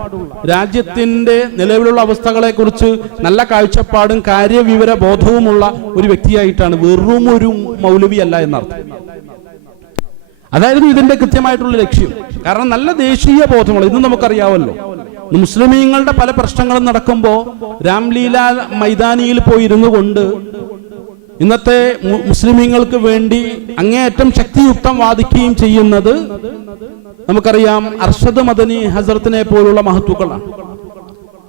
രാജ്യത്തിന്റെ നിലവിലുള്ള അവസ്ഥകളെ കുറിച്ച് നല്ല കാഴ്ചപ്പാടും കാര്യവിവര ബോധവുമുള്ള ഒരു വ്യക്തിയായിട്ടാണ്, വെറും ഒരു മൗലവി അല്ല എന്നർത്ഥം. അതായിരുന്നു ഇതിന്റെ കൃത്യമായിട്ടുള്ള ലക്ഷ്യം. കാരണം നല്ല ദേശീയ ബോധമുള്ള, ഇന്ന് നമുക്കറിയാമല്ലോ, മുസ്ലിമീങ്ങളുടെ പല പ്രശ്നങ്ങളും നടക്കുമ്പോൾ രാംലീല മൈതാനിയിൽ പോയിരുന്നു കൊണ്ട് ഇന്നത്തെ മുസ്ലിമീങ്ങൾക്ക് വേണ്ടി അങ്ങേയറ്റം ശക്തിയുക്തം വാദിക്കുകയും ചെയ്യുന്നത് നമുക്കറിയാം അർഷദ് മദനി ഹസരത്തിനെ പോലുള്ള മഹത്തുക്കളാണ്.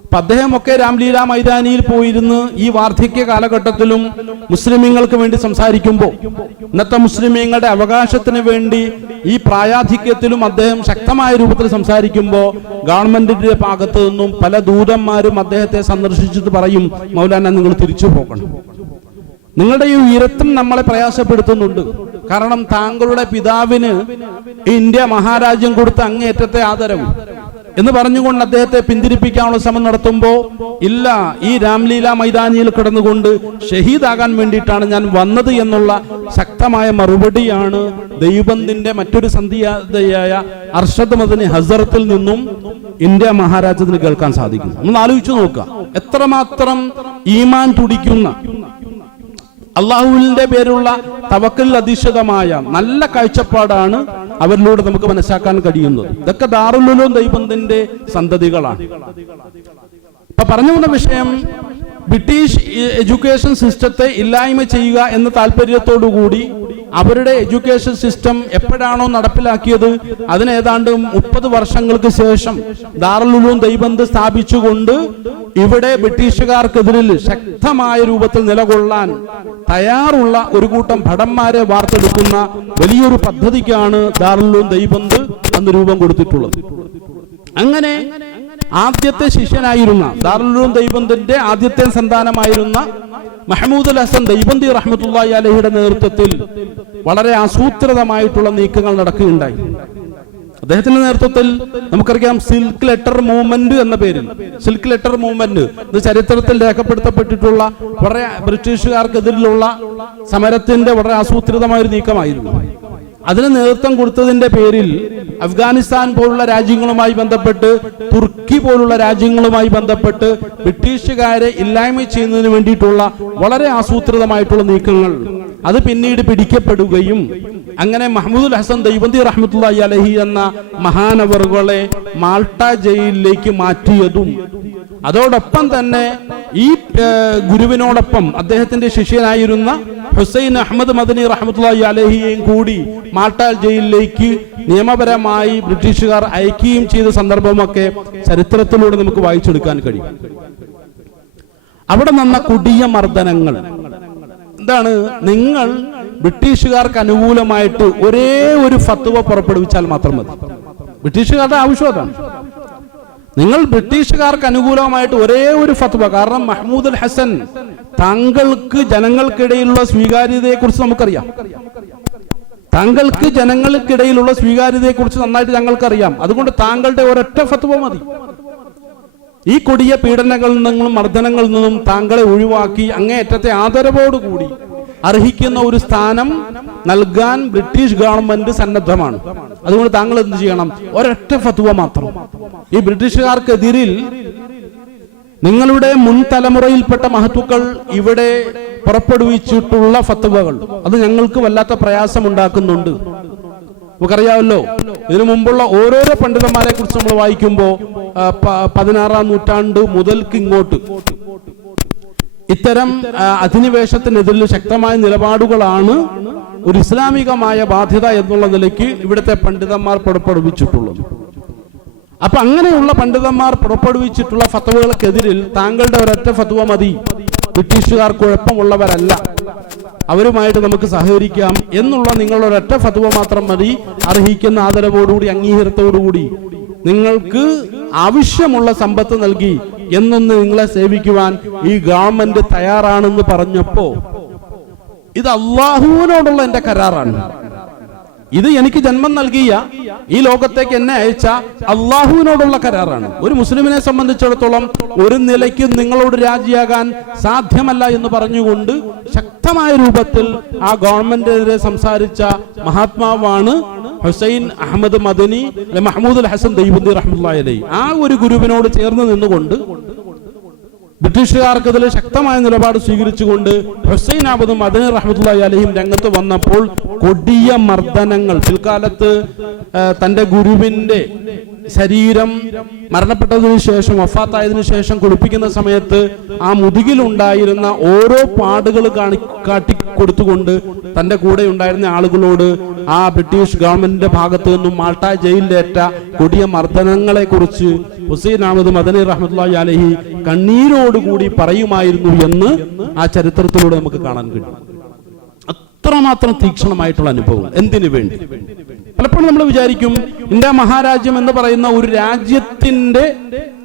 അപ്പൊ അദ്ദേഹമൊക്കെ രാംലീല മൈതാനിയിൽ പോയിരുന്ന് ഈ വാർദ്ധക്യ കാലഘട്ടത്തിലും മുസ്ലിമീങ്ങൾക്ക് വേണ്ടി സംസാരിക്കുമ്പോൾ, ഇന്നത്തെ മുസ്ലിമീങ്ങളുടെ അവകാശത്തിന് വേണ്ടി ഈ പ്രായാധിക്യത്തിലും അദ്ദേഹം ശക്തമായ രൂപത്തിൽ സംസാരിക്കുമ്പോൾ ഗവൺമെന്റിന്റെ ഭാഗത്തു നിന്നും പല ദൂതന്മാരും അദ്ദേഹത്തെ സന്ദർശിച്ചിട്ട് പറയും, മൗലാന നിങ്ങൾ തിരിച്ചു പോകണം, നിങ്ങളുടെ ഈ ഉയരത്തും നമ്മളെ പ്രയാസപ്പെടുത്തുന്നുണ്ട്. കാരണം താങ്കളുടെ പിതാവിന് ഇന്ത്യ മഹാരാജ്യം കൊടുത്ത അങ്ങേയറ്റത്തെ ആദരവ് എന്ന് പറഞ്ഞുകൊണ്ട് അദ്ദേഹത്തെ പിന്തിരിപ്പിക്കാനുള്ള ശ്രമം നടത്തുമ്പോൾ, ഇല്ല, ഈ രാംലീല മൈതാനിയിൽ കിടന്നുകൊണ്ട് ഷഹീദാകാൻ വേണ്ടിയിട്ടാണ് ഞാൻ വന്നത് എന്നുള്ള ശക്തമായ മറുപടിയാണ് ദൈവബന്ധിന്റെ മറ്റൊരു സന്ധിയായ അർഷദ് മദനി ഹസറത്തിൽ നിന്നും ഇന്ത്യ മഹാരാജ്യത്തിന് കേൾക്കാൻ സാധിക്കും. ഒന്ന് ആലോചിച്ചു നോക്കുക, എത്രമാത്രം ഈമാൻ തുടിക്കുന്ന, അള്ളാഹുവിന്റെ പേരുള്ള തവക്കൽ അധിഷ്ഠിതമായ നല്ല കാഴ്ചപ്പാടാണ് അവരിലൂടെ നമുക്ക് മനസ്സിലാക്കാൻ കഴിയുന്നത്. ഇതൊക്കെ ദാറുൽ ഉലൂം ദൈവബന്ധിന്റെ സന്തതികളാണ്. ഇപ്പൊ പറഞ്ഞു വന്ന വിഷയം, ബ്രിട്ടീഷ് എഡ്യൂക്കേഷൻ സിസ്റ്റത്തെ ഇല്ലായ്മ ചെയ്യുക എന്ന താല്പര്യത്തോടു കൂടി അവരുടെ എഡ്യൂക്കേഷൻ സിസ്റ്റം എപ്പോഴാണോ നടപ്പിലാക്കിയത് അതിന് ഏതാണ്ട് 30 വർഷങ്ങൾക്ക് ശേഷം ദാറുൽ ഉലൂം ദൈവബന്ദ് സ്ഥാപിച്ചുകൊണ്ട് ഇവിടെ ബ്രിട്ടീഷുകാർക്കെതിരിൽ ശക്തമായ രൂപത്തിൽ നിലകൊള്ളാൻ തയ്യാറുള്ള ഒരു കൂട്ടം ഭടന്മാരെ വാർത്തെടുക്കുന്ന വലിയൊരു പദ്ധതിക്കാണ് ദാറുൽ ഉലൂം ദൈവബന്ദ് അന്ന് രൂപം കൊടുത്തിട്ടുള്ളത്. അങ്ങനെ ആദ്യത്തെ ശിഷ്യനായിരുന്ന ദാറുൽ ഉലൂം ദൈവബന്ധിന്റെ ആദ്യത്തെ സന്താനമായിരുന്ന മഹ്മൂദ് അൽ ഹസൻ ദൈബന്തി റഹ്മത്തുള്ളാഹി അലൈഹിയുടെ നേതൃത്വത്തിൽ വളരെ ആസൂത്രിതമായിട്ടുള്ള നീക്കങ്ങൾ നടക്കുകയുണ്ടായി. അദ്ദേഹത്തിന്റെ നേതൃത്വത്തിൽ നമുക്കറിയാം സിൽക്ക് ലെറ്റർ മൂവ്മെന്റ് എന്ന പേരിൽ, സിൽക്ക് ലെറ്റർ മൂവ്മെന്റ് ഇത് ചരിത്രത്തിൽ രേഖപ്പെടുത്തപ്പെട്ടിട്ടുള്ള വളരെ ബ്രിട്ടീഷുകാർക്കെതിരെയുള്ള സമരത്തിന്റെ വളരെ ആസൂത്രിതമായ ഒരു നീക്കമായിരുന്നു. അതിന് നേതൃത്വം കൊടുത്തതിന്റെ പേരിൽ അഫ്ഗാനിസ്ഥാൻ പോലുള്ള രാജ്യങ്ങളുമായി ബന്ധപ്പെട്ട്, തുർക്കി പോലുള്ള രാജ്യങ്ങളുമായി ബന്ധപ്പെട്ട് ബ്രിട്ടീഷുകാരെ ഇല്ലായ്മ ചെയ്യുന്നതിന് വേണ്ടിയിട്ടുള്ള വളരെ ആസൂത്രിതമായിട്ടുള്ള നീക്കങ്ങൾ അത് പിന്നീട് പിടിക്കപ്പെടുകയും അങ്ങനെ മഹ്മൂദ് അൽ ഹസൻ ദൈബന്തി റഹ്മത്തുള്ളാഹി അലൈഹി എന്ന മഹാനവറുകളെ മാൾട്ട ജയിലിലേക്ക് മാറ്റിയതും, അതോടൊപ്പം തന്നെ ഈ ഗുരുവിനോടൊപ്പം അദ്ദേഹത്തിന്റെ ശിഷ്യനായിരുന്ന ഹുസൈൻ അഹമ്മദ് മദനി റഹ്മത്തുള്ളാഹി അലൈഹിയെയും കൂടി മാൾട്ട ജയിലിലേക്ക് നിയമപരമായി ബ്രിട്ടീഷുകാർ അയക്കുകയും ചെയ്ത സന്ദർഭമൊക്കെ ചരിത്രത്തിലൂടെ നമുക്ക് വായിച്ചെടുക്കാൻ കഴിയും. അവിടെ നിന്ന കൊടിയ മർദ്ദനങ്ങൾ എന്താണ്? നിങ്ങൾ ബ്രിട്ടീഷുകാർക്ക് അനുകൂലമായിട്ട് ഒരേ ഒരു ഫത്വ പുറപ്പെടുവിച്ചാൽ മാത്രം മതി. ബ്രിട്ടീഷുകാരുടെ ആവശ്യം അതാണ്. നിങ്ങൾ ബ്രിട്ടീഷുകാർക്ക് അനുകൂലമായിട്ട് ഒരേ ഒരു ഫത്വ, കാരണം മഹ്മൂദ് അൽ ഹസൻ താങ്കൾക്ക് ജനങ്ങൾക്കിടയിലുള്ള സ്വീകാര്യതയെ കുറിച്ച് നമുക്കറിയാം, താങ്കൾക്ക് ജനങ്ങൾക്കിടയിലുള്ള സ്വീകാര്യതയെ കുറിച്ച് നന്നായിട്ട് ഞങ്ങൾക്കറിയാം. അതുകൊണ്ട് താങ്കളുടെ ഒരൊറ്റ ഫത്വ മതി. ഈ കൊടിയ പീഡനങ്ങളിൽ നിന്നും മർദ്ദനങ്ങളിൽ നിന്നും താങ്കളെ ഒഴിവാക്കി അങ്ങേയറ്റത്തെ ആദരവോടുകൂടി അർഹിക്കുന്ന ഒരു സ്ഥാനം നൽകാൻ ബ്രിട്ടീഷ് ഗവൺമെന്റ് സന്നദ്ധമാണ്. അതുകൊണ്ട് താങ്കൾ എന്ത് ചെയ്യണം? ഒരൊറ്റ ഫത്വ മാത്രം. ഈ ബ്രിട്ടീഷുകാർക്കെതിരിൽ നിങ്ങളുടെ മുൻ തലമുറയിൽപ്പെട്ട മഹത്തുക്കൾ ഇവിടെ പുറപ്പെടുവിച്ചിട്ടുള്ള ഫത്വകൾ അത് ഞങ്ങൾക്ക് വല്ലാത്ത പ്രയാസം ഉണ്ടാക്കുന്നുണ്ട്. നമുക്കറിയാമല്ലോ, ഇതിനു മുമ്പുള്ള ഓരോരോ പണ്ഡിതന്മാരെ കുറിച്ച് നമ്മൾ വായിക്കുമ്പോൾ 16-ാം നൂറ്റാണ്ട് മുതൽക്ക് ഇങ്ങോട്ട് ഇത്തരം അധിനിവേശത്തിനെതിരിൽ ശക്തമായ നിലപാടുകളാണ് ഒരു ഇസ്ലാമികമായ ബാധ്യത എന്നുള്ള നിലയ്ക്ക് ഇവിടുത്തെ പണ്ഡിതന്മാർ പുറപ്പെടുവിച്ചിട്ടുള്ളത്. അപ്പൊ അങ്ങനെയുള്ള പണ്ഡിതന്മാർ പുറപ്പെടുവിച്ചിട്ടുള്ള ഫത്വകൾക്കെതിരിൽ താങ്കളുടെ ഒരൊറ്റ ഫത്വ മതി. ബ്രിട്ടീഷുകാർ കുഴപ്പമുള്ളവരല്ല, അവരുമായിട്ട് നമുക്ക് സഹകരിക്കാം എന്നുള്ള നിങ്ങളുടെ ഒരൊറ്റ ഫത്വ മാത്രം മതി. അർഹിക്കുന്ന ആദരവോടുകൂടി അംഗീകാരത്തോടുകൂടി നിങ്ങൾക്ക് ആവശ്യമുള്ള സമ്പത്ത് നൽകി എന്നൊന്ന് നിങ്ങളെ സേവിക്കുവാൻ ഈ ഗവൺമെന്റ് തയ്യാറാണെന്ന് പറഞ്ഞപ്പോ ഇത് അള്ളാഹുവിനോടുള്ള എന്റെ കരാറാണ്, ഇത് എനിക്ക് ജന്മം നൽകിയ, ഈ ലോകത്തേക്ക് എന്നെ അയച്ച അള്ളാഹുവിനോടുള്ള കരാറാണ്. ഒരു മുസ്ലിമിനെ സംബന്ധിച്ചിടത്തോളം ഒരു നിലയ്ക്ക് നിങ്ങളോട് രാജിയാകാൻ സാധ്യമല്ല എന്ന് പറഞ്ഞുകൊണ്ട് ശക്തമായ രൂപത്തിൽ ആ ഗവൺമെന്റിനെതിരെ സംസാരിച്ച മഹാത്മാവാണ് ഹുസൈൻ അഹമ്മദ് മദനി, മഹ്മൂദ് അൽ ഹസൻ ദൈവന്തി റഹ്മത്തുള്ളാഹി അലൈഹി. ആ ഒരു ഗുരുവിനോട് ചേർന്ന് നിന്നുകൊണ്ട് ബ്രിട്ടീഷുകാർക്കെതിരെ ശക്തമായ നിലപാട് സ്വീകരിച്ചുകൊണ്ട് ഹുസൈൻ അഹമ്മദ് മദനി റഹ്മത്തുള്ളാഹി അലൈഹിം രംഗത്ത് വന്നപ്പോൾ കൊടിയ മർദ്ദനങ്ങൾ, പിൽക്കാലത്ത് തന്റെ ഗുരുവിന്റെ ശരീരം മരണപ്പെട്ടതിനു ശേഷം, വഫാത്തായതിനു ശേഷം കുളിപ്പിക്കുന്ന സമയത്ത് ആ മുതുകിലുണ്ടായിരുന്ന ഓരോ പാടുകൾ കാട്ടിക്കൊടുത്തുകൊണ്ട് തന്റെ കൂടെ ഉണ്ടായിരുന്ന ആളുകളോട് ആ ബ്രിട്ടീഷ് ഗവൺമെന്റിന്റെ ഭാഗത്തു നിന്നും മാൾട്ട ജയിലിലേറ്റ കൊടിയ മർദ്ദനങ്ങളെ കുറിച്ച് ഹുസൈൻ അഹമ്മദ് മദനി റഹ്മത്തുള്ളാഹി അലൈഹി കണ്ണീരോടുകൂടി പറയുമായിരുന്നു എന്ന് ആ ചരിത്രത്തിലൂടെ നമുക്ക് കാണാൻ കഴിയും. അത്രമാത്രം തീക്ഷണമായിട്ടുള്ള അനുഭവം. എന്തിനു വേണ്ടി? പലപ്പോഴും നമ്മൾ വിചാരിക്കും ഇന്ത്യ മഹാരാജ്യം എന്ന് പറയുന്ന ഒരു രാജ്യത്തിന്റെ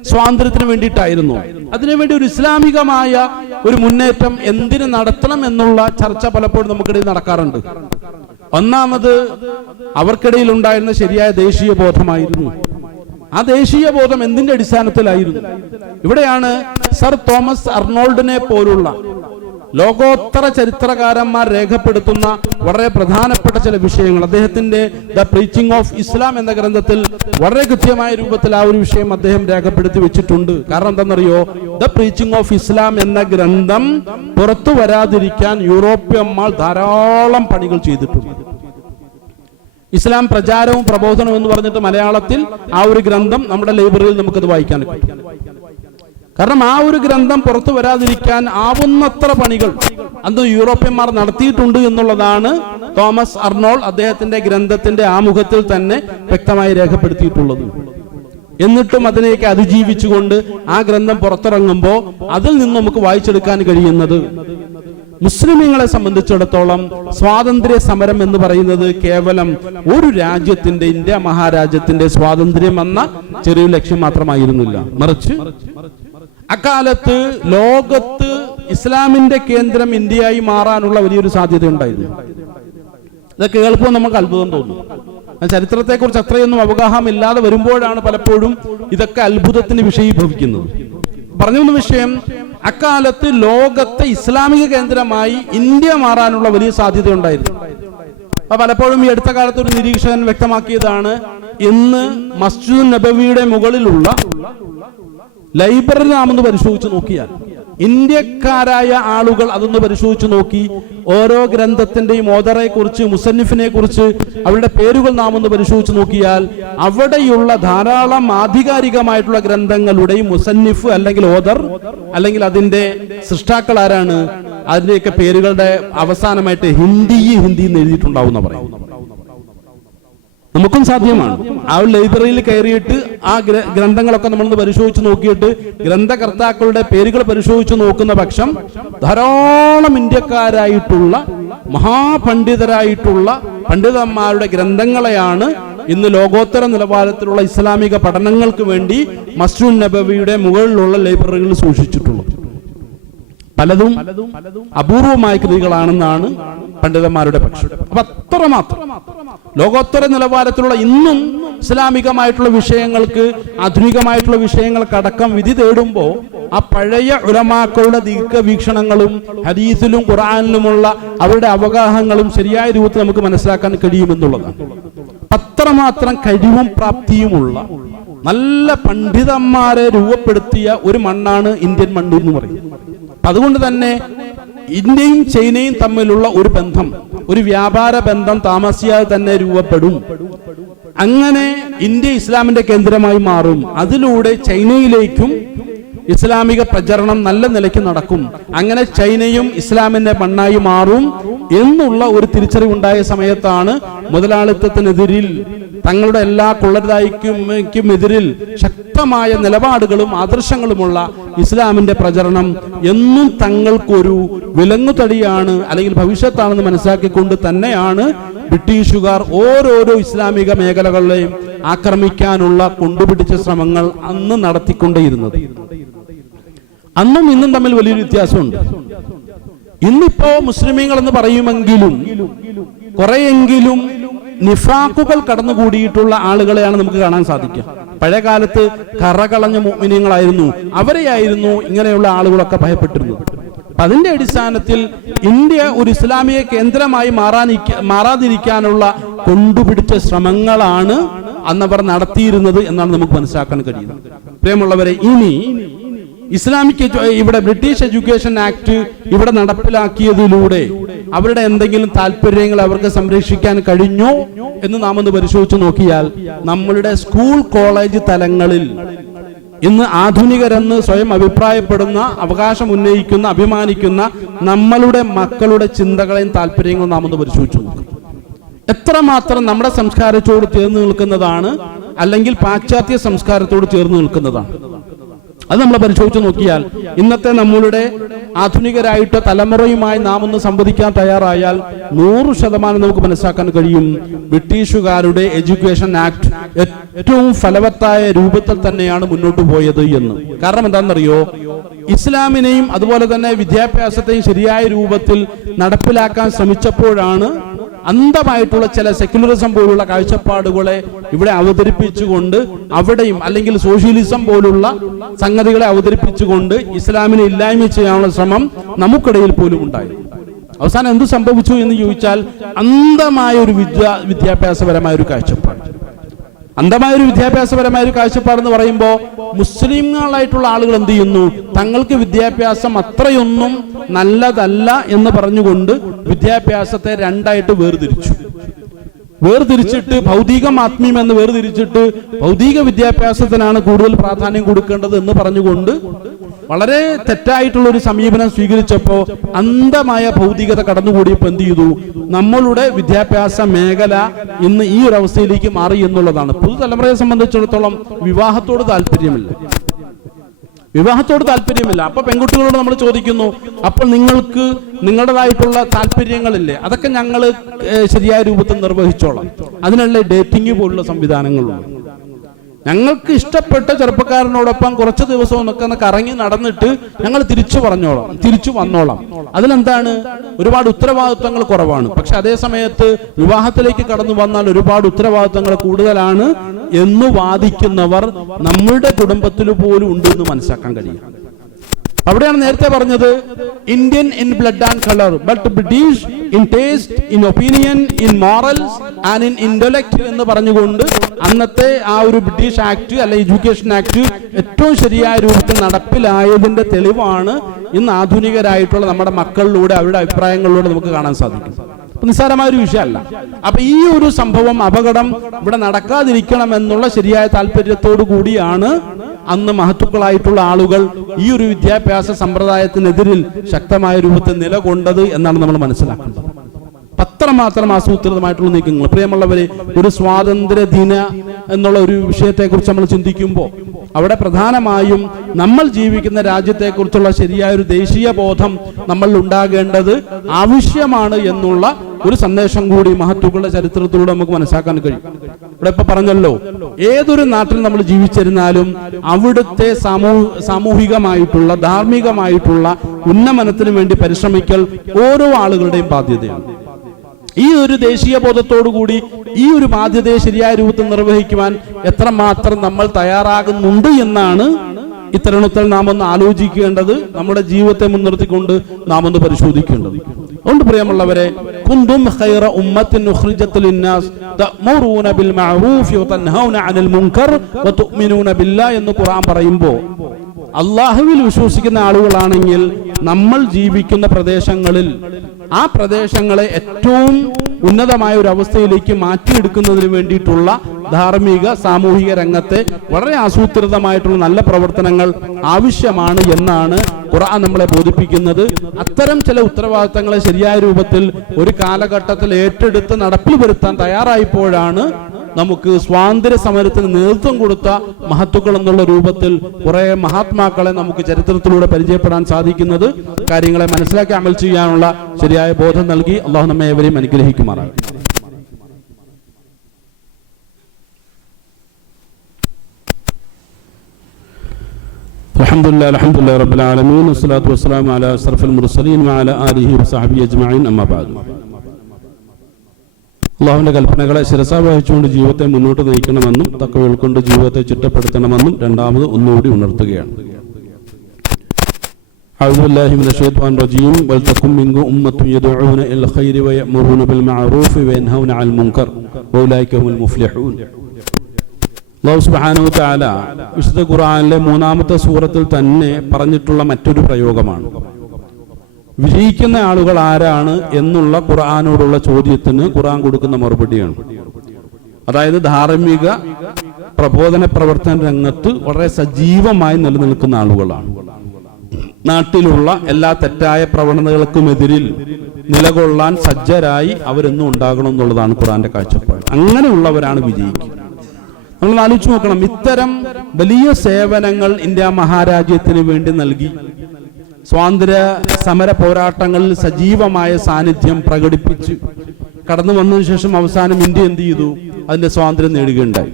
സ്വാതന്ത്ര്യത്തിന് വേണ്ടിയിട്ടായിരുന്നു. അതിനുവേണ്ടി ഒരു ഇസ്ലാമികമായ ഒരു മുന്നേറ്റം എന്തിനു നടത്തണം എന്നുള്ള ചർച്ച പലപ്പോഴും നമുക്കിടയിൽ നടക്കാറുണ്ട്. ഒന്നാമത് അവർക്കിടയിൽ ഉണ്ടായിരുന്ന ശരിയായ ദേശീയ ബോധമായിരുന്നു. ആ ദേശീയ ബോധം എന്തിന്റെ അടിസ്ഥാനത്തിലായിരുന്നു? ഇവിടെയാണ് സർ തോമസ് അർണോൾഡിനെ പോലുള്ള ലോകോത്തര ചരിത്രകാരന്മാർ രേഖപ്പെടുത്തുന്ന വളരെ പ്രധാനപ്പെട്ട ചില വിഷയങ്ങൾ, അദ്ദേഹത്തിന്റെ ദ പ്രീച്ചിങ് ഓഫ് ഇസ്ലാം എന്ന ഗ്രന്ഥത്തിൽ വളരെ കൃത്യമായ രൂപത്തിൽ ആ ഒരു വിഷയം അദ്ദേഹം രേഖപ്പെടുത്തി വെച്ചിട്ടുണ്ട്. കാരണം എന്താണെന്നറിയോ? ദ പ്രീച്ചിങ് ഓഫ് ഇസ്ലാം എന്ന ഗ്രന്ഥം പുറത്തു വരാതിരിക്കാൻ യൂറോപ്യന്മാർ ധാരാളം പണികൾ ചെയ്തിട്ടുണ്ട്. ഇസ്ലാം പ്രചാരവും പ്രബോധനവും എന്ന് പറഞ്ഞിട്ട് മലയാളത്തിൽ ആ ഒരു ഗ്രന്ഥം നമ്മുടെ ലൈബ്രറിയിൽ നമുക്കത് വായിക്കാൻ പറ്റും. കാരണം ആ ഒരു ഗ്രന്ഥം പുറത്തു വരാതിരിക്കാൻ ആവുന്നത്ര പണികൾ അന്ന് യൂറോപ്യന്മാർ നടത്തിയിട്ടുണ്ട് എന്നുള്ളതാണ് തോമസ് അർണോൾ അദ്ദേഹത്തിന്റെ ഗ്രന്ഥത്തിന്റെ ആമുഖത്തിൽ തന്നെ വ്യക്തമായി രേഖപ്പെടുത്തിയിട്ടുള്ളത്. എന്നിട്ടും അതിനെയൊക്കെ അതിജീവിച്ചുകൊണ്ട് ആ ഗ്രന്ഥം പുറത്തിറങ്ങുമ്പോൾ അതിൽ നിന്ന് നമുക്ക് വായിച്ചെടുക്കാൻ കഴിയുന്നത്, മുസ്ലിമീങ്ങളെ സംബന്ധിച്ചിടത്തോളം സ്വാതന്ത്ര്യ സമരം എന്ന് പറയുന്നത് കേവലം ഒരു രാജ്യത്തിന്റെ, ഇന്ത്യ മഹാരാജ്യത്തിന്റെ സ്വാതന്ത്ര്യം എന്ന ചെറിയ ലക്ഷ്യം മാത്രമായിരുന്നില്ല. മറിച്ച് അക്കാലത്ത് ലോകത്ത് ഇസ്ലാമിന്റെ കേന്ദ്രം ഇന്ത്യയായി മാറാനുള്ള വലിയൊരു സാധ്യത ഉണ്ടായിരുന്നു. ഇതൊക്കെ കേൾക്കുമ്പോൾ നമുക്ക് അത്ഭുതം തോന്നും. ചരിത്രത്തെക്കുറിച്ച് അത്രയൊന്നും അവഗാഹമില്ലാതെ വരുമ്പോഴാണ് പലപ്പോഴും ഇതൊക്കെ അത്ഭുതത്തിന് വിഷയീഭവിക്കുന്നത്. പറഞ്ഞ വിഷയം, അക്കാലത്ത് ലോകത്തെ ഇസ്ലാമിക കേന്ദ്രമായി ഇന്ത്യ മാറാനുള്ള വലിയ സാധ്യത ഉണ്ടായിരുന്നു. അപ്പൊ പലപ്പോഴും ഈ അടുത്ത കാലത്ത് ഒരു നിരീക്ഷകൻ വ്യക്തമാക്കിയതാണ്, ഇന്ന് മസ്ജിദുൻ നബവിയുടെ മുകളിലുള്ള ലൈബ്രറി നാം ഒന്ന് പരിശോധിച്ച് നോക്കിയാൽ, ഇന്ത്യക്കാരായ ആളുകൾ അതൊന്ന് പരിശോധിച്ച് നോക്കി ഓരോ ഗ്രന്ഥത്തിന്റെയും ഓദറെ കുറിച്ച്, മുസന്നിഫിനെ കുറിച്ച് അവരുടെ പേരുകൾ നാം ഒന്ന് പരിശോധിച്ച് നോക്കിയാൽ അവിടെയുള്ള ധാരാളം ആധികാരികമായിട്ടുള്ള ഗ്രന്ഥങ്ങളുടെ മുസന്നിഫ് അല്ലെങ്കിൽ ഓദർ അല്ലെങ്കിൽ അതിന്റെ സൃഷ്ടാക്കൾ ആരാണ്, അതിന്റെയൊക്കെ പേരുകളുടെ അവസാനമായിട്ട് ഹിന്ദി എന്ന് എഴുതിയിട്ടുണ്ടാവുന്ന പറയും. നമുക്കും സാധ്യമാണ്. ആ ലൈബ്രറിയിൽ കയറിയിട്ട് ആ ഗ്രന്ഥങ്ങളൊക്കെ നമ്മളൊന്ന് പരിശോധിച്ച് നോക്കിയിട്ട് ഗ്രന്ഥകർത്താക്കളുടെ പേരുകൾ പരിശോധിച്ച് നോക്കുന്ന പക്ഷം ധാരാളം ഇന്ത്യക്കാരായിട്ടുള്ള മഹാപണ്ഡിതരായിട്ടുള്ള പണ്ഡിതന്മാരുടെ ഗ്രന്ഥങ്ങളെയാണ് ഇന്ന് ലോകോത്തര നിലവാരത്തിലുള്ള ഇസ്ലാമിക പഠനങ്ങൾക്ക് വേണ്ടി മസ്ജിദുൻ നബവിയുടെ മുകളിലുള്ള ലൈബ്രറികളിൽ സൂക്ഷിച്ചിട്ടുള്ളത്. പലതും അപൂർവമായ കൃതികളാണെന്നാണ് പണ്ഡിതന്മാരുടെ പക്ഷം. അപ്പൊ അത്രമാത്രം ലോകോത്തര നിലവാരത്തിലുള്ള ഇന്നും ഇസ്ലാമികമായിട്ടുള്ള വിഷയങ്ങൾക്ക്, ആധുനികമായിട്ടുള്ള വിഷയങ്ങൾക്കടക്കം വിധി തേടുമ്പോൾ ആ പഴയ ഉലമാക്കളുടെ ദീർഘവീക്ഷണങ്ങളും ഹദീസിലും ഖുർആനിലുമുള്ള അവരുടെ അവഗാഹങ്ങളും ശരിയായ രൂപത്തിൽ നമുക്ക് മനസ്സിലാക്കാൻ കഴിയുമെന്നുള്ളതാണ്. അത്രമാത്രം കഴിവും പ്രാപ്തിയുമുള്ള നല്ല പണ്ഡിതന്മാരെ രൂപപ്പെടുത്തിയ ഒരു മണ്ണാണ് ഇന്ത്യൻ മണ്ണ് എന്ന് പറയും. അതുകൊണ്ട് തന്നെ ഇന്ത്യയും ചൈനയും തമ്മിലുള്ള ഒരു ബന്ധം, ഒരു വ്യാപാര ബന്ധം താമസിയാതെ തന്നെ രൂപപ്പെടും. അങ്ങനെ ഇന്ത്യ ഇസ്ലാമിന്റെ കേന്ദ്രമായി മാറും. അതിലൂടെ ചൈനയിലേക്കും ഇസ്ലാമിക പ്രചരണം നല്ല നിലയ്ക്ക് നടക്കും. അങ്ങനെ ചൈനയും ഇസ്ലാമിന്റെ മണ്ണായി മാറും എന്നുള്ള ഒരു തിരിച്ചറിവുണ്ടായ സമയത്താണ് മുതലാളിത്തത്തിനെതിരിൽ, തങ്ങളുടെ എല്ലാ കൊള്ളരുതായ്ക്കും എതിരിൽ ശക്തമായ നിലപാടുകളും ആദർശങ്ങളുമുള്ള ഇസ്ലാമിന്റെ പ്രചരണം എന്നും തങ്ങൾക്കൊരു വിലങ്ങുതടിയാണ് അല്ലെങ്കിൽ ഭവിഷ്യത്താണെന്ന് മനസ്സിലാക്കിക്കൊണ്ട് തന്നെയാണ് ബ്രിട്ടീഷുകാർ ഓരോരോ ഇസ്ലാമിക മേഖലകളെയും ആക്രമിക്കാനുള്ള കൊണ്ടുപിടിച്ച ശ്രമങ്ങൾ അന്ന് നടത്തിക്കൊണ്ടേയിരുന്നത്. അന്നും ഇന്നും തമ്മിൽ വലിയൊരു വ്യത്യാസമുണ്ട്. ഇന്നിപ്പോ മുസ്ലിമീങ്ങൾ എന്ന് പറയുമെങ്കിലും കുറെയെങ്കിലും നിഫാഖുകൾ കടന്നുകൂടിയിട്ടുള്ള ആളുകളെയാണ് നമുക്ക് കാണാൻ സാധിക്കുക. പഴയ കാലത്ത് കറകളഞ്ഞ മുഅ്മിനീങ്ങളായിരുന്നു, അവരെയായിരുന്നു ഇങ്ങനെയുള്ള ആളുകളൊക്കെ ഭയപ്പെട്ടിരുന്നത്. അതിന്റെ അടിസ്ഥാനത്തിൽ ഇന്ത്യ ഒരു ഇസ്ലാമിക കേന്ദ്രമായി മാറാതിരിക്കാനുള്ള കൊണ്ടുപിടിച്ച ശ്രമങ്ങളാണ് അന്നവർ നടത്തിയിരുന്നത് എന്നാണ് നമുക്ക് മനസ്സിലാക്കാൻ കഴിയുന്നത്. പ്രിയമുള്ളവരെ, ഇനി ഇസ്ലാമിക് ഇവിടെ ബ്രിട്ടീഷ് എഡ്യൂക്കേഷൻ ആക്ട് ഇവിടെ നടപ്പിലാക്കിയതിലൂടെ അവരുടെ എന്തെങ്കിലും താല്പര്യങ്ങൾ അവർക്ക് സംരക്ഷിക്കാൻ കഴിഞ്ഞോ എന്ന് നാം ഒന്ന് പരിശോധിച്ച് നോക്കിയാൽ നമ്മളുടെ സ്കൂൾ കോളേജ് തലങ്ങളിൽ ഇന്ന് ആധുനികരെന്ന് സ്വയം അഭിപ്രായപ്പെടുന്ന, അവകാശം ഉന്നയിക്കുന്ന, അഭിമാനിക്കുന്ന നമ്മളുടെ മക്കളുടെ ചിന്തകളെയും താല്പര്യങ്ങളും നാം ഒന്ന് പരിശോധിച്ചു നോക്കും. എത്രമാത്രം നമ്മുടെ സംസ്കാരത്തോട് ചേർന്ന് നിൽക്കുന്നതാണ്, അല്ലെങ്കിൽ പാശ്ചാത്യ സംസ്കാരത്തോട് ചേർന്ന് നിൽക്കുന്നതാണ്. അത് നമ്മൾ പരിശോധിച്ച് നോക്കിയാൽ ഇന്നത്തെ നമ്മളുടെ ആധുനികരായിട്ട് തലമുറയുമായി നാം ഒന്ന് സംവദിക്കാൻ തയ്യാറായാൽ 100% നമുക്ക് മനസ്സിലാക്കാൻ കഴിയും ബ്രിട്ടീഷുകാരുടെ എഡ്യൂക്കേഷൻ ആക്ട് ഏറ്റവും ഫലവത്തായ രൂപത്തിൽ തന്നെയാണ് മുന്നോട്ട് പോയത് എന്ന്. കാരണം എന്താണെന്നറിയോ, ഇസ്ലാമിനെയും അതുപോലെ തന്നെ വിദ്യാഭ്യാസത്തെയും ശരിയായ രൂപത്തിൽ നടപ്പിലാക്കാൻ ശ്രമിച്ചപ്പോഴാണ് അന്ധമായിട്ടുള്ള ചില സെക്യുലറിസം പോലുള്ള കാഴ്ചപ്പാടുകളെ ഇവിടെ അവതരിപ്പിച്ചുകൊണ്ട് അവിടെയും, അല്ലെങ്കിൽ സോഷ്യലിസം പോലുള്ള സംഗതികളെ അവതരിപ്പിച്ചുകൊണ്ട് ഇസ്ലാമിനെ ഇല്ലായ്മ ചെയ്യാനുള്ള ശ്രമം നമുക്കിടയിൽ പോലും ഉണ്ടായി. അവസാനം എന്ത് സംഭവിച്ചു എന്ന് ചോദിച്ചാൽ അന്ധമായ ഒരു വിദ്യാഭ്യാസപരമായ ഒരു കാഴ്ചപ്പാട്. അന്ധമായ ഒരു വിദ്യാഭ്യാസപരമായ ഒരു കാഴ്ചപ്പാടെന്ന് പറയുമ്പോൾ മുസ്ലിങ്ങളായിട്ടുള്ള ആളുകൾ എന്ത് ചെയ്യുന്നു, തങ്ങൾക്ക് വിദ്യാഭ്യാസം അത്രയൊന്നും നല്ലതല്ല എന്ന് പറഞ്ഞുകൊണ്ട് വിദ്യാഭ്യാസത്തെ രണ്ടായിട്ട് വേർതിരിച്ചിട്ട് ഭൗതികം ആത്മീയം എന്ന് വേർതിരിച്ചിട്ട് ഭൗതിക വിദ്യാഭ്യാസത്തിനാണ് കൂടുതൽ പ്രാധാന്യം കൊടുക്കേണ്ടത് എന്ന് പറഞ്ഞുകൊണ്ട് വളരെ തെറ്റായിട്ടുള്ള ഒരു സമീപനം സ്വീകരിച്ചപ്പോൾ അന്ധമായ ഭൗതികത കടന്നുകൂടിയപ്പോൾ എന്ത് ചെയ്തു, നമ്മളുടെ വിദ്യാഭ്യാസ മേഖല ഇന്ന് ഈ ഒരു അവസ്ഥയിലേക്ക് മാറി എന്നുള്ളതാണ്. പുതുതലമുറയെ സംബന്ധിച്ചിടത്തോളം വിവാഹത്തോട് താല്പര്യമില്ല. അപ്പൊ പെൺകുട്ടികളോട് നമ്മൾ ചോദിക്കുന്നു, അപ്പോൾ നിങ്ങൾക്ക് നിങ്ങളുടേതായിട്ടുള്ള താല്പര്യങ്ങളില്ലേ, അതൊക്കെ ഞങ്ങൾ ശരിയായ രൂപത്തിൽ നിർവഹിച്ചോളാം. അതിനുള്ള ഡേറ്റിംഗ് പോലുള്ള സംവിധാനങ്ങളുണ്ട്. ഞങ്ങൾക്ക് ഇഷ്ടപ്പെട്ട ചെറുപ്പക്കാരനോടൊപ്പം കുറച്ച് ദിവസം ഒന്ന് കറങ്ങി നടന്നിട്ട് ഞങ്ങൾ തിരിച്ചു വന്നോളാം. അതിലെന്താണ്, ഒരുപാട് ഉത്തരവാദിത്വങ്ങൾ കുറവാണ്. പക്ഷെ അതേ സമയത്ത് വിവാഹത്തിലേക്ക് കടന്നു വന്നാൽ ഒരുപാട് ഉത്തരവാദിത്വങ്ങൾ കൂടുതലാണ് എന്ന് വാദിക്കുന്നവർ നമ്മളുടെ കുടുംബത്തിൽ പോലും ഉണ്ട് എന്ന് മനസ്സിലാക്കാൻ കഴിയും. അവിടെയാണ് നേരത്തെ പറഞ്ഞത് Indian in blood and colour but British in taste, in opinion, in morals and in intellect എന്ന് പറഞ്ഞുകൊണ്ട് അന്നത്തെ ആ ഒരു ബ്രിട്ടീഷ് ആക്ട് അല്ലെ എഡ്യൂക്കേഷൻ ആക്ട് ഏറ്റവും ശരിയായ രൂപത്തിൽ നടപ്പിലായതിന്റെ തെളിവാണ് ഇന്ന് ആധുനികരായിട്ടുള്ള നമ്മുടെ മക്കളിലൂടെ അവരുടെ അഭിപ്രായങ്ങളിലൂടെ നമുക്ക് കാണാൻ സാധിക്കും. നിസ്സാരമായ ഒരു വിഷയമല്ല. അപ്പൊ ഈ ഒരു സംഭവം, അപകടം ഇവിടെ നടക്കാതിരിക്കണം എന്നുള്ള ശരിയായ താല്പര്യത്തോടു കൂടിയാണ് അന്ന് മഹത്തുക്കളായിട്ടുള്ള ആളുകൾ ഈ ഒരു വിദ്യാഭ്യാസ സമ്പ്രദായത്തിനെതിരിൽ ശക്തമായ രൂപത്തിൽ നിലകൊണ്ടത് എന്നാണ് നമ്മൾ മനസ്സിലാക്കുന്നത്. അത്രമാത്രം ആസൂത്രിതമായിട്ടുള്ള നീക്കങ്ങൾ. പ്രിയമുള്ളവരെ, ഒരു സ്വാതന്ത്ര്യ ദിന എന്നുള്ള ഒരു വിഷയത്തെക്കുറിച്ച് നമ്മൾ ചിന്തിക്കുമ്പോൾ അവിടെ പ്രധാനമായും നമ്മൾ ജീവിക്കുന്ന രാജ്യത്തെക്കുറിച്ചുള്ള ശരിയായ ഒരു ദേശീയ ബോധം നമ്മൾ ഉണ്ടാകേണ്ടത് ആവശ്യമാണ് എന്നുള്ള ഒരു സന്ദേശം കൂടി മഹത്തുക്കളുടെ ചരിത്രത്തിലൂടെ നമുക്ക് മനസ്സിലാക്കാൻ കഴിയും. ഇവിടെ ഇപ്പൊ പറഞ്ഞല്ലോ, ഏതൊരു നാട്ടിൽ നമ്മൾ ജീവിച്ചിരുന്നാലും അവിടുത്തെ സാമൂഹികമായിട്ടുള്ള ധാർമ്മികമായിട്ടുള്ള ഉന്നമനത്തിന് വേണ്ടി പരിശ്രമിക്കൽ ഓരോ ആളുകളുടെയും ബാധ്യതയാണ്. ഈ ഒരു ദേശീയ ബോധത്തോടുകൂടി ഈ ഒരു ബാധ്യതയെ ശരിയായ രൂപത്തിൽ നിർവഹിക്കുവാൻ എത്രമാത്രം നമ്മൾ തയ്യാറാകുന്നുണ്ട് എന്നാണ് ഇത്തരണത്തിൽ നാം ഒന്ന് ആലോചിക്കേണ്ടത്, നമ്മുടെ ജീവിതത്തെ മുൻനിർത്തിക്കൊണ്ട് നാം ഒന്ന് പരിശോധിക്കേണ്ടത്. അതുകൊണ്ട് പ്രിയമുള്ളവരെ, കുന്തും ഖൈറ ഉമ്മത്തിൻ ഉഖ്രിജത് ലിന്നാസ് തഅ്മുറൂന ബിൽ മഅറൂഫി വതൻഹൗന അനിൽ മുൻകർ വതുഅ്മിനൂന ബില്ലാഹ് എന്ന് ഖുർആൻ പറയുമ്പോൾ അല്ലാഹുവിൽ വിശ്വസിക്കുന്ന ആളുകളാണെങ്കിൽ നമ്മൾ ജീവിക്കുന്ന പ്രദേശങ്ങളിൽ ആ പ്രദേശങ്ങളെ ഏറ്റവും ഉന്നതമായ ഒരു അവസ്ഥയിലേക്ക് മാറ്റിയെടുക്കുന്നതിന് വേണ്ടിയിട്ടുള്ള ധാർമ്മിക സാമൂഹിക രംഗത്തെ വളരെ ആസൂത്രിതമായിട്ടുള്ള നല്ല പ്രവർത്തനങ്ങൾ ആവശ്യമാണ് എന്നാണ് ഖുർആൻ നമ്മളെ ബോധിപ്പിക്കുന്നത്. അത്തരം ചില ഉത്തരവാദിത്തങ്ങളെ ശരിയായ രൂപത്തിൽ ഒരു കാലഘട്ടത്തിൽ ഏറ്റെടുത്ത് നടപ്പിൽ വരുത്താൻ തയ്യാറായപ്പോഴാണ് നമുക്ക് സ്വാതന്ത്ര്യ സമരത്തിന് നേതൃത്വം കൊടുത്ത മഹത്തുക്കൾ എന്നുള്ള രൂപത്തിൽ കുറെ മഹാത്മാക്കളെ നമുക്ക് ചരിത്രത്തിലൂടെ പരിചയപ്പെടാൻ സാധിക്കുന്നത്. കാര്യങ്ങളെ മനസ്സിലാക്കി അമൽ ചെയ്യാനുള്ള ശരിയായ ബോധം നൽകി അള്ളാഹു നമ്മെ ഏവരെയും അനുഗ്രഹിക്കുമാറാകട്ടെ. അൽഹംദുലില്ലാഹി റബ്ബിൽ ആലമീൻ വസ്സലാത്തു വസ്സലാമു അലാ അഷ്റഫിൽ മുർസലീൻ വഅലാ ആലിഹി വസഹ്ബിഹി അജ്മഈൻ. അമ്മാ ബഅദ്. അള്ളാഹുവിന്റെ കൽപ്പനകളെ ശിരസാവഹിച്ചുകൊണ്ട് ജീവിതത്തെ മുന്നോട്ട് നയിക്കണമെന്നും തഖ്വ ഉൾക്കൊണ്ട് ജീവിതത്തെ ചിട്ടപ്പെടുത്തണമെന്നും രണ്ടാമത് ഒന്നുകൂടി ഉണർത്തുകയാണ്. أعوذ بالله من الشيطان الرجيم ولتكن منكم أمة يدعون إلى الخير ويأمرون بالمعروف وينهون عن المنكر وأولئك هم المفلحون. അല്ലാഹു സുബ്ഹാനഹു വ തആല വിശുദ്ധ ഖുർആനിലെ 3-ാമത്തെ സൂറത്തിൽ തന്നെ പറഞ്ഞിട്ടുള്ള മറ്റൊരു പ്രയോഗമാണ്. വിജയിക്കുന്ന ആളുകൾ ആരാണ് എന്നുള്ള ഖുർആനോടുള്ള ചോദ്യത്തിന് ഖുർആൻ കൊടുക്കുന്ന മറുപടിയാണ്. അതായത് ധാർമ്മിക പ്രബോധന പ്രവർത്തന രംഗത്ത് വളരെ സജീവമായി നിലനിൽക്കുന്ന ആളുകളാണ്. നാട്ടിലുള്ള എല്ലാ തെറ്റായ പ്രവണതകൾക്കുമെതിരിൽ നിലകൊള്ളാൻ സജ്ജരായി അവരെന്നും ഉണ്ടാകണം എന്നുള്ളതാണ് ഖുർആന്റെ കാഴ്ചപ്പാട്. അങ്ങനെയുള്ളവരാണ് വിജയിക്കുക. നമ്മൾ ആലോചിച്ച് നോക്കണം, ഇത്തരം വലിയ സേവനങ്ങൾ ഇന്ത്യ മഹാരാജ്യത്തിന് വേണ്ടി നൽകി സ്വാതന്ത്ര്യ സമര പോരാട്ടങ്ങളിൽ സജീവമായ സാന്നിധ്യം പ്രകടിപ്പിച്ച് കടന്നു വന്നതിന് ശേഷം അവസാനം ഇന്ത്യ എന്ത് ചെയ്തു? അതിന്റെ സ്വാതന്ത്ര്യം നേടുകയുണ്ടായി.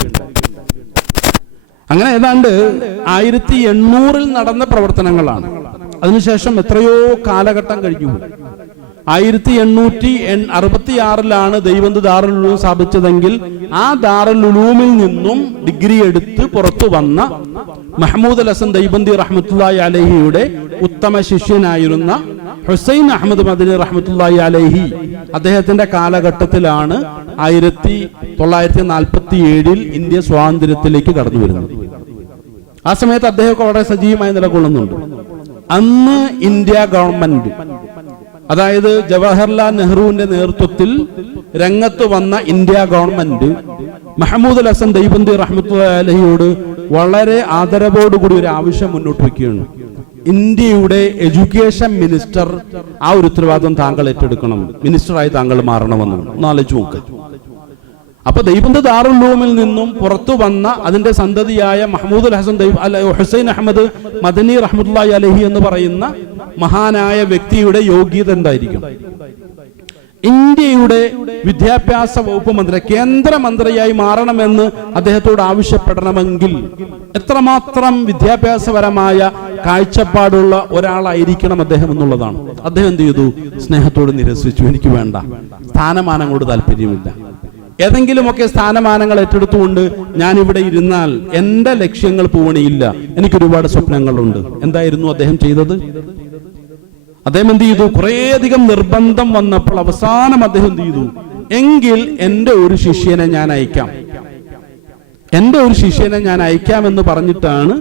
അങ്ങനെ ഏതാണ്ട് 1800 നടന്ന പ്രവർത്തനങ്ങളാണ്. അതിനുശേഷം എത്രയോ കാലഘട്ടം കഴിഞ്ഞു. 1866 ദൈവന്ത് ദാറുൽ ഉലൂം സ്ഥാപിച്ചതെങ്കിൽ ആ ദാറുൽ ഉലൂമിൽ നിന്നും ഡിഗ്രി എടുത്ത് പുറത്തു വന്ന മഹ്മൂദ് അൽ ഹസൻ ദൈബന്തി റഹ്മത്തുള്ളാഹി അലൈഹിയുടെ ഉത്തമ ശിഷ്യനായിരുന്ന ഹുസൈൻ അഹമ്മദ് മദനി റഹ്മത്തുള്ളാഹി അലൈഹി അദ്ദേഹത്തിന്റെ കാലഘട്ടത്തിലാണ് 1947 ഇന്ത്യ സ്വാതന്ത്ര്യത്തിലേക്ക് കടന്നു വരുന്നത്. ആ സമയത്ത് അദ്ദേഹമൊക്കെ വളരെ സജീവമായി നിലകൊള്ളുന്നുണ്ട്. അന്ന് ഇന്ത്യ ഗവൺമെന്റ്, അതായത് ജവഹർലാൽ നെഹ്റുവിന്റെ നേതൃത്വത്തിൽ രംഗത്ത് വന്ന ഇന്ത്യ ഗവൺമെന്റ് മഹ്മൂദ് അൽ ഹസൻ ദൈബന്തി റഹ്മത്തുള്ളാഹി അലൈഹിയോട് വളരെ ആദരവോടുകൂടി ഒരു ആവശ്യം മുന്നോട്ട് വയ്ക്കുകയാണ്. ഇന്ത്യയുടെ എഡ്യൂക്കേഷൻ മിനിസ്റ്റർ ആ ഒരു ഉത്തരവാദിത്വം താങ്കൾ ഏറ്റെടുക്കണം, മിനിസ്റ്ററായി താങ്കൾ മാറണമെന്ന് ആലോചിച്ച് നോക്കുക. അപ്പൊ ദൈബന്ത് ദാറുൽ ഉലൂമിൽ നിന്നും പുറത്തു വന്ന അതിന്റെ സന്തതിയായ മഹ്മൂദ് അൽ ഹസൻ ഹുസൈൻ അഹമ്മദ് മദനി റഹ്മത്തുള്ളാഹി അലൈഹി എന്ന് പറയുന്ന മഹാനായ വ്യക്തിയുടെ യോഗ്യത എന്തായിരിക്കും? ഇന്ത്യയുടെ വിദ്യാഭ്യാസ വകുപ്പ് മന്ത്രി, കേന്ദ്രമന്ത്രിയായി മാറണമെന്ന് അദ്ദേഹത്തോട് ആവശ്യപ്പെടണമെങ്കിൽ എത്രമാത്രം വിദ്യാഭ്യാസപരമായ കാഴ്ചപ്പാടുള്ള ഒരാളായിരിക്കണം അദ്ദേഹം എന്നുള്ളതാണ്. അദ്ദേഹം എന്ത് ചെയ്തു? സ്നേഹത്തോട് നിരസിച്ചു. എനിക്ക് വേണ്ട, സ്ഥാനമാനങ്ങളോട് താല്പര്യമില്ല. ഏതെങ്കിലുമൊക്കെ സ്ഥാനമാനങ്ങൾ ഏറ്റെടുത്തുകൊണ്ട് ഞാൻ ഇവിടെ ഇരുന്നാൽ എന്റെ ലക്ഷ്യങ്ങൾ പൂവണിയില്ല, എനിക്ക് ഒരുപാട് സ്വപ്നങ്ങളുണ്ട്. എന്തായിരുന്നു അദ്ദേഹം ചെയ്തത്? അദ്ദേഹം എന്ത് ചെയ്തു? കുറേയധികം നിർബന്ധം വന്നപ്പോൾ അവസാനം അദ്ദേഹം എന്ത് ചെയ്തു? എങ്കിൽ എന്റെ ഒരു ശിഷ്യനെ ഞാൻ അയക്കാം, എന്ന് പറഞ്ഞിട്ടാണ്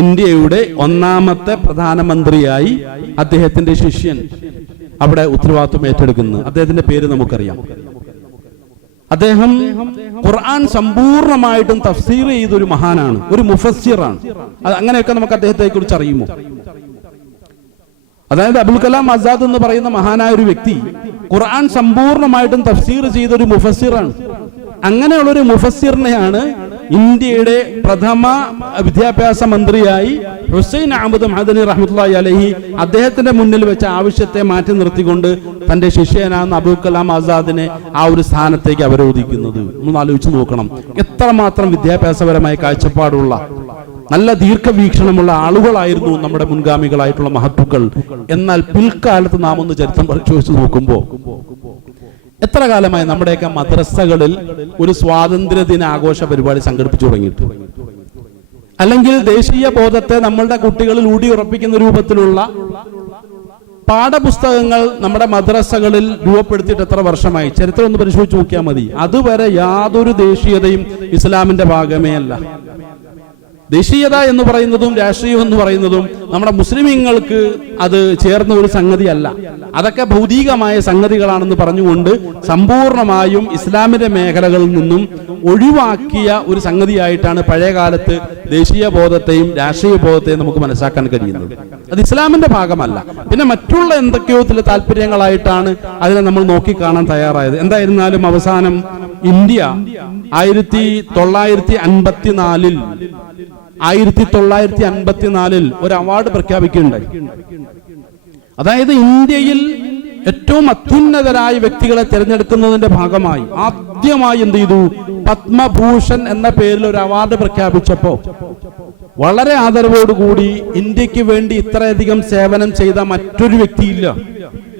ഇന്ത്യയുടെ 1-ാമത്തെ പ്രധാനമന്ത്രിയായി അദ്ദേഹത്തിന്റെ ശിഷ്യൻ അവിടെ ഉത്തരവാദിത്വം ഏറ്റെടുക്കുന്നത്. അദ്ദേഹത്തിന്റെ പേര് നമുക്കറിയാം. അദ്ദേഹം ഖുർആൻ സമ്പൂർണമായിട്ടും തഫ്സീർ ചെയ്തൊരു മഹാനാണ്, ഒരു മുഫസ്സിറാണ്. അങ്ങനെയൊക്കെ നമുക്ക് അദ്ദേഹത്തെ കുറിച്ച് അറിയുമോ? അതായത് അബുൽ കലാം ആസാദ് എന്ന് പറയുന്ന മഹാനായ ഒരു വ്യക്തി ഖുർആൻ സമ്പൂർണമായിട്ടും തഫ്സീർ ചെയ്തൊരു മുഫസ്സിറാണ്. അങ്ങനെയുള്ള ഒരു മുഫസ്സിറിനെയാണ് ഇന്ത്യയുടെ പ്രഥമ വിദ്യാഭ്യാസ മന്ത്രിയായി ഹുസൈൻ അഹമ്മദ് മദനി റഹ്മത്തുള്ളാഹി അലൈഹി അദ്ദേഹത്തിന്റെ മുന്നിൽ വെച്ച ആവശ്യത്തെ മാറ്റി നിർത്തിക്കൊണ്ട് തന്റെ ശിഷ്യനാണ് അബുൽ കലാം ആസാദിനെ ആ ഒരു സ്ഥാനത്തേക്ക് അവരോധിക്കുന്നത്. ഒന്ന് ആലോചിച്ച് നോക്കണം, എത്രമാത്രം വിദ്യാഭ്യാസപരമായ കാഴ്ചപ്പാടുള്ള നല്ല ദീർഘവീക്ഷണമുള്ള ആളുകളായിരുന്നു നമ്മുടെ മുൻഗാമികളായിട്ടുള്ള മഹത്തുക്കൾ. എന്നാൽ പിൽക്കാലത്ത് നാം ഒന്ന് ചരിത്രം പരിശോധിച്ച് നോക്കുമ്പോൾ എത്ര കാലമായി നമ്മുടെയൊക്കെ മദ്രസകളിൽ ഒരു സ്വാതന്ത്ര്യ ദിന ആഘോഷ പരിപാടി സംഘടിപ്പിച്ചു തുടങ്ങിയിട്ട്? അല്ലെങ്കിൽ ദേശീയ ബോധത്തെ നമ്മളുടെ കുട്ടികളിൽ ഊടിയുറപ്പിക്കുന്ന രൂപത്തിലുള്ള പാഠപുസ്തകങ്ങൾ നമ്മുടെ മദ്രസകളിൽ രൂപപ്പെടുത്തിയിട്ട് എത്ര വർഷമായി? ചരിത്രം ഒന്ന് പരിശോധിച്ച് നോക്കിയാൽ മതി. അതുവരെ യാതൊരു ദേശീയതയും ഇസ്ലാമിന്റെ ഭാഗമേ അല്ല. ദേശീയത എന്ന് പറയുന്നതും രാഷ്ട്രീയം എന്ന് പറയുന്നതും നമ്മുടെ മുസ്ലിമീങ്ങൾക്ക് അത് ചേർന്ന ഒരു സംഗതിയല്ല. അതൊക്കെ ഭൗതികമായ സംഗതികളാണെന്ന് പറഞ്ഞുകൊണ്ട് സമ്പൂർണമായും ഇസ്ലാമിന്റെ മേഖലകളിൽ നിന്നും ഒഴിവാക്കിയ ഒരു സംഗതിയായിട്ടാണ് പഴയകാലത്ത് ദേശീയ ബോധത്തെയും രാഷ്ട്രീയ ബോധത്തെയും നമുക്ക് മനസ്സിലാക്കാൻ കഴിയുന്നത്. അത് ഇസ്ലാമിന്റെ ഭാഗമല്ല. പിന്നെ മറ്റുള്ള എന്തൊക്കെയോ ചില താല്പര്യങ്ങളായിട്ടാണ് അതിനെ നമ്മൾ നോക്കിക്കാണാൻ തയ്യാറായത്. എന്തായിരുന്നാലും അവസാനം ഇന്ത്യ 1954 ഒരു അവാർഡ് പ്രഖ്യാപിക്കുകയുണ്ടായി. അതായത് ഇന്ത്യയിൽ ഏറ്റവും അത്യുന്നതരായ വ്യക്തികളെ തിരഞ്ഞെടുക്കുന്നതിന്റെ ഭാഗമായി ആദ്യമായി എന്ത് ചെയ്തു? പത്മഭൂഷൺ എന്ന പേരിൽ ഒരു അവാർഡ് പ്രഖ്യാപിച്ചപ്പോ വളരെ ആദരവോടുകൂടി ഇന്ത്യക്ക് വേണ്ടി ഇത്രയധികം സേവനം ചെയ്ത മറ്റൊരു വ്യക്തിയില്ല.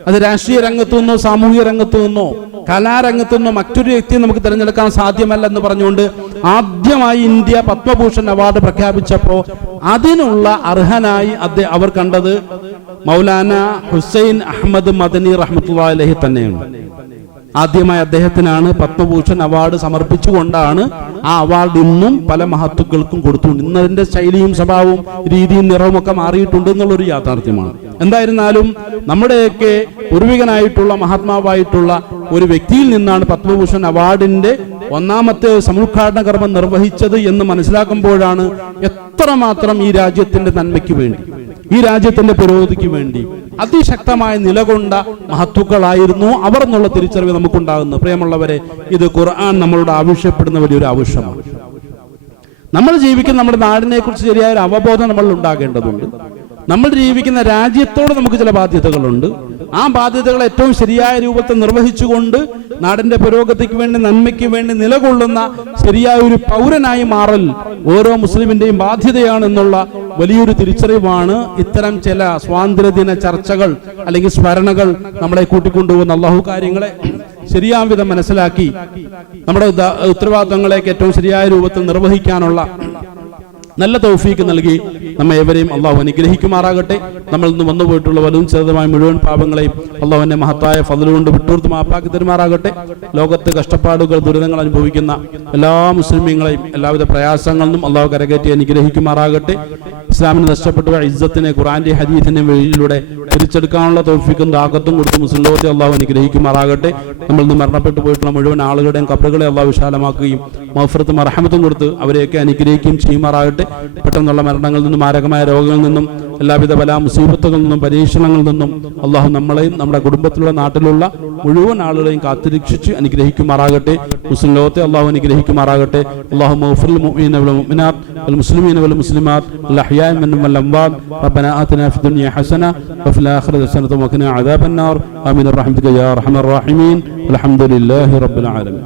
അത് രാഷ്ട്രീയ രംഗത്തു നിന്നോ സാമൂഹിക രംഗത്തു നിന്നോ കലാരംഗത്തു നിന്നോ മറ്റൊരു വ്യക്തിയെ നമുക്ക് തിരഞ്ഞെടുക്കാൻ സാധ്യമല്ല എന്ന് പറഞ്ഞുകൊണ്ട് ആദ്യമായി ഇന്ത്യ പത്മഭൂഷൺ അവാർഡ് പ്രഖ്യാപിച്ചപ്പോൾ അതിനുള്ള അർഹനായി അവർ കണ്ടത് മൗലാന ഹുസൈൻ അഹമ്മദ് മദനി റഹ്മത്തുള്ളാഹി അലൈഹി തന്നെയാണ്. ആദ്യമായി അദ്ദേഹത്തിനാണ് പത്മഭൂഷൺ അവാർഡ് സമർപ്പിച്ചുകൊണ്ടാണ് ആ അവാർഡ് ഇന്നും പല മഹത്തുക്കൾക്കും കൊടുത്തുകൊണ്ട് ഇന്നതിന്റെ ശൈലിയും സ്വഭാവവും രീതിയും നിറവും ഒക്കെ മാറിയിട്ടുണ്ട് എന്നുള്ളൊരു യാഥാർത്ഥ്യമാണ്. എന്തായിരുന്നാലും നമ്മുടെയൊക്കെ പൂർവികനായിട്ടുള്ള മഹാത്മാവായിട്ടുള്ള ഒരു വ്യക്തിയിൽ നിന്നാണ് പത്മഭൂഷൺ അവാർഡിന്റെ ഒന്നാമത്തെ സമുദ്ഘാടന കർമ്മം നിർവഹിച്ചത് എന്ന് മനസ്സിലാക്കുമ്പോഴാണ് എത്രമാത്രം ഈ രാജ്യത്തിന്റെ നന്മയ്ക്ക് വേണ്ടി, ഈ രാജ്യത്തിന്റെ പുരോഗതിക്ക് വേണ്ടി അതിശക്തമായി നിലകൊണ്ട മഹത്തുക്കളായിരുന്നു അവർ എന്നുള്ള തിരിച്ചറിവ് നമുക്കുണ്ടാകുന്നു. പ്രിയമുള്ളവരെ, ഇത് ഖുർആൻ നമ്മളോട് ആവശ്യപ്പെടുന്ന വലിയൊരു ആവശ്യമാണ്. നമ്മൾ ജീവിക്കുന്ന നമ്മുടെ നാടിനെ കുറിച്ച് ശരിയായ ഒരു അവബോധം നമ്മൾ ഉണ്ടാകേണ്ടതുണ്ട്. നമ്മൾ ജീവിക്കുന്ന രാജ്യത്തോട് നമുക്ക് ചില ബാധ്യതകളുണ്ട്. ആ ബാധ്യതകൾ ഏറ്റവും ശരിയായ രൂപത്തിൽ നിർവഹിച്ചുകൊണ്ട് നാടിന്റെ പുരോഗതിക്ക് വേണ്ടി, നന്മയ്ക്ക് വേണ്ടി നിലകൊള്ളുന്ന ശരിയായ ഒരു പൗരനായി മാറൽ ഓരോ മുസ്ലിമിന്റെയും ബാധ്യതയാണ് എന്നുള്ള വലിയൊരു തിരിച്ചറിവാണ് ഇത്തരം ചില സ്വാതന്ത്ര്യദിന ചർച്ചകൾ അല്ലെങ്കിൽ സ്മരണകൾ നമ്മളെ കൂട്ടിക്കൊണ്ടുപോകുന്ന. അല്ലാഹു കാര്യങ്ങളെ ശരിയാം വിധം മനസ്സിലാക്കി നമ്മുടെ ഉത്തരവാദിത്തങ്ങളെയൊക്കെ ഏറ്റവും ശരിയായ രൂപത്തിൽ നിർവഹിക്കാനുള്ള നല്ല തൗഫീക്ക് നൽകി നമ്മെ ഏവരെയും അള്ളാഹു അനുഗ്രഹിക്കുമാറാകട്ടെ. നമ്മൾ ഇന്ന് വന്നുപോയിട്ടുള്ള വലുതും ചെറുതുമായ മുഴുവൻ പാപങ്ങളെയും അള്ളാഹുവിന്റെ മഹത്തായ ഫദ്ല് കൊണ്ട് വിട്ടൂർത്ത് മാപ്പാക്കി തരുമാറാകട്ടെ. ലോകത്ത് കഷ്ടപ്പാടുകൾ, ദുരിതങ്ങൾ അനുഭവിക്കുന്ന എല്ലാ മുസ്ലിമീങ്ങളെയും എല്ലാവിധ പ്രയാസങ്ങളിൽ നിന്നും അള്ളാഹു കരകയറ്റി അനുഗ്രഹിക്കുമാറാകട്ടെ. ഇസ്ലാമിന് നഷ്ടപ്പെട്ട ഇസ്സത്തിനെ ഖുർആന്റെ ഹദീസിന്റെ വഴിയിലൂടെ തിരിച്ചെടുക്കാനുള്ള തൗഫീക്കും താഖത്തും കൊടുത്ത് മുസ്ലിം ലോകത്തെ അള്ളാഹു അനുഗ്രഹിക്കുമാറാകട്ടെ. നമ്മൾ ഇന്ന് മരണപ്പെട്ടു പോയിട്ടുള്ള മുഴുവൻ ആളുകളുടെയും ഖബറുകളെ അള്ളാഹു വിശാലമാക്കുകയും മഗ്ഫിറത്തും മർഹമത്തും കൊടുത്ത് അവരെയൊക്കെ അനുഗ്രഹിക്കുകയും ചെയ്യുമാറാകട്ടെ. പെട്ടെന്നുള്ള മരണങ്ങളിൽ നിന്നും, മാരകമായ രോഗങ്ങളിൽ നിന്നും, എല്ലാവിധ ബലാ മുസീബത്തുകളിൽ നിന്നും, പരീക്ഷണങ്ങളിൽ നിന്നും അള്ളാഹു നമ്മളെയും നമ്മുടെ കുടുംബത്തിലുള്ള നാട്ടിലുള്ള മുഴുവൻ ആളുകളെയും കാത്തുരക്ഷിച്ച് അനുഗ്രഹിക്കുമാറാകട്ടെ. മുസ്ലിം ലോകത്തെ അള്ളാഹു അനുഗ്രഹിക്കുമാറാകട്ടെ. അല്ലാഹു മഗ്ഫിർ ലിൽ മുഅ്മിനീന വൽ മുഅ്മിനാത്ത് വൽ മുസ്ലിമീന വൽ മുസ്ലിമാത്ത് വൽ അഹ്യാഇ മിൻഹും വൽ അംവാത്. റബ്ബനാ ആതിനാ ഫിദ് ദുനിയ ഹസന വഫിൽ ആഖിറതി ഹസനത വഖിനാ അദാബൻ നാർ. ആമീൻ ബിറഹ്മതിക യാ അർഹമർ റഹീമീൻ. വൽഹംദുലില്ലാഹി റബ്ബിൽ ആലമീൻ.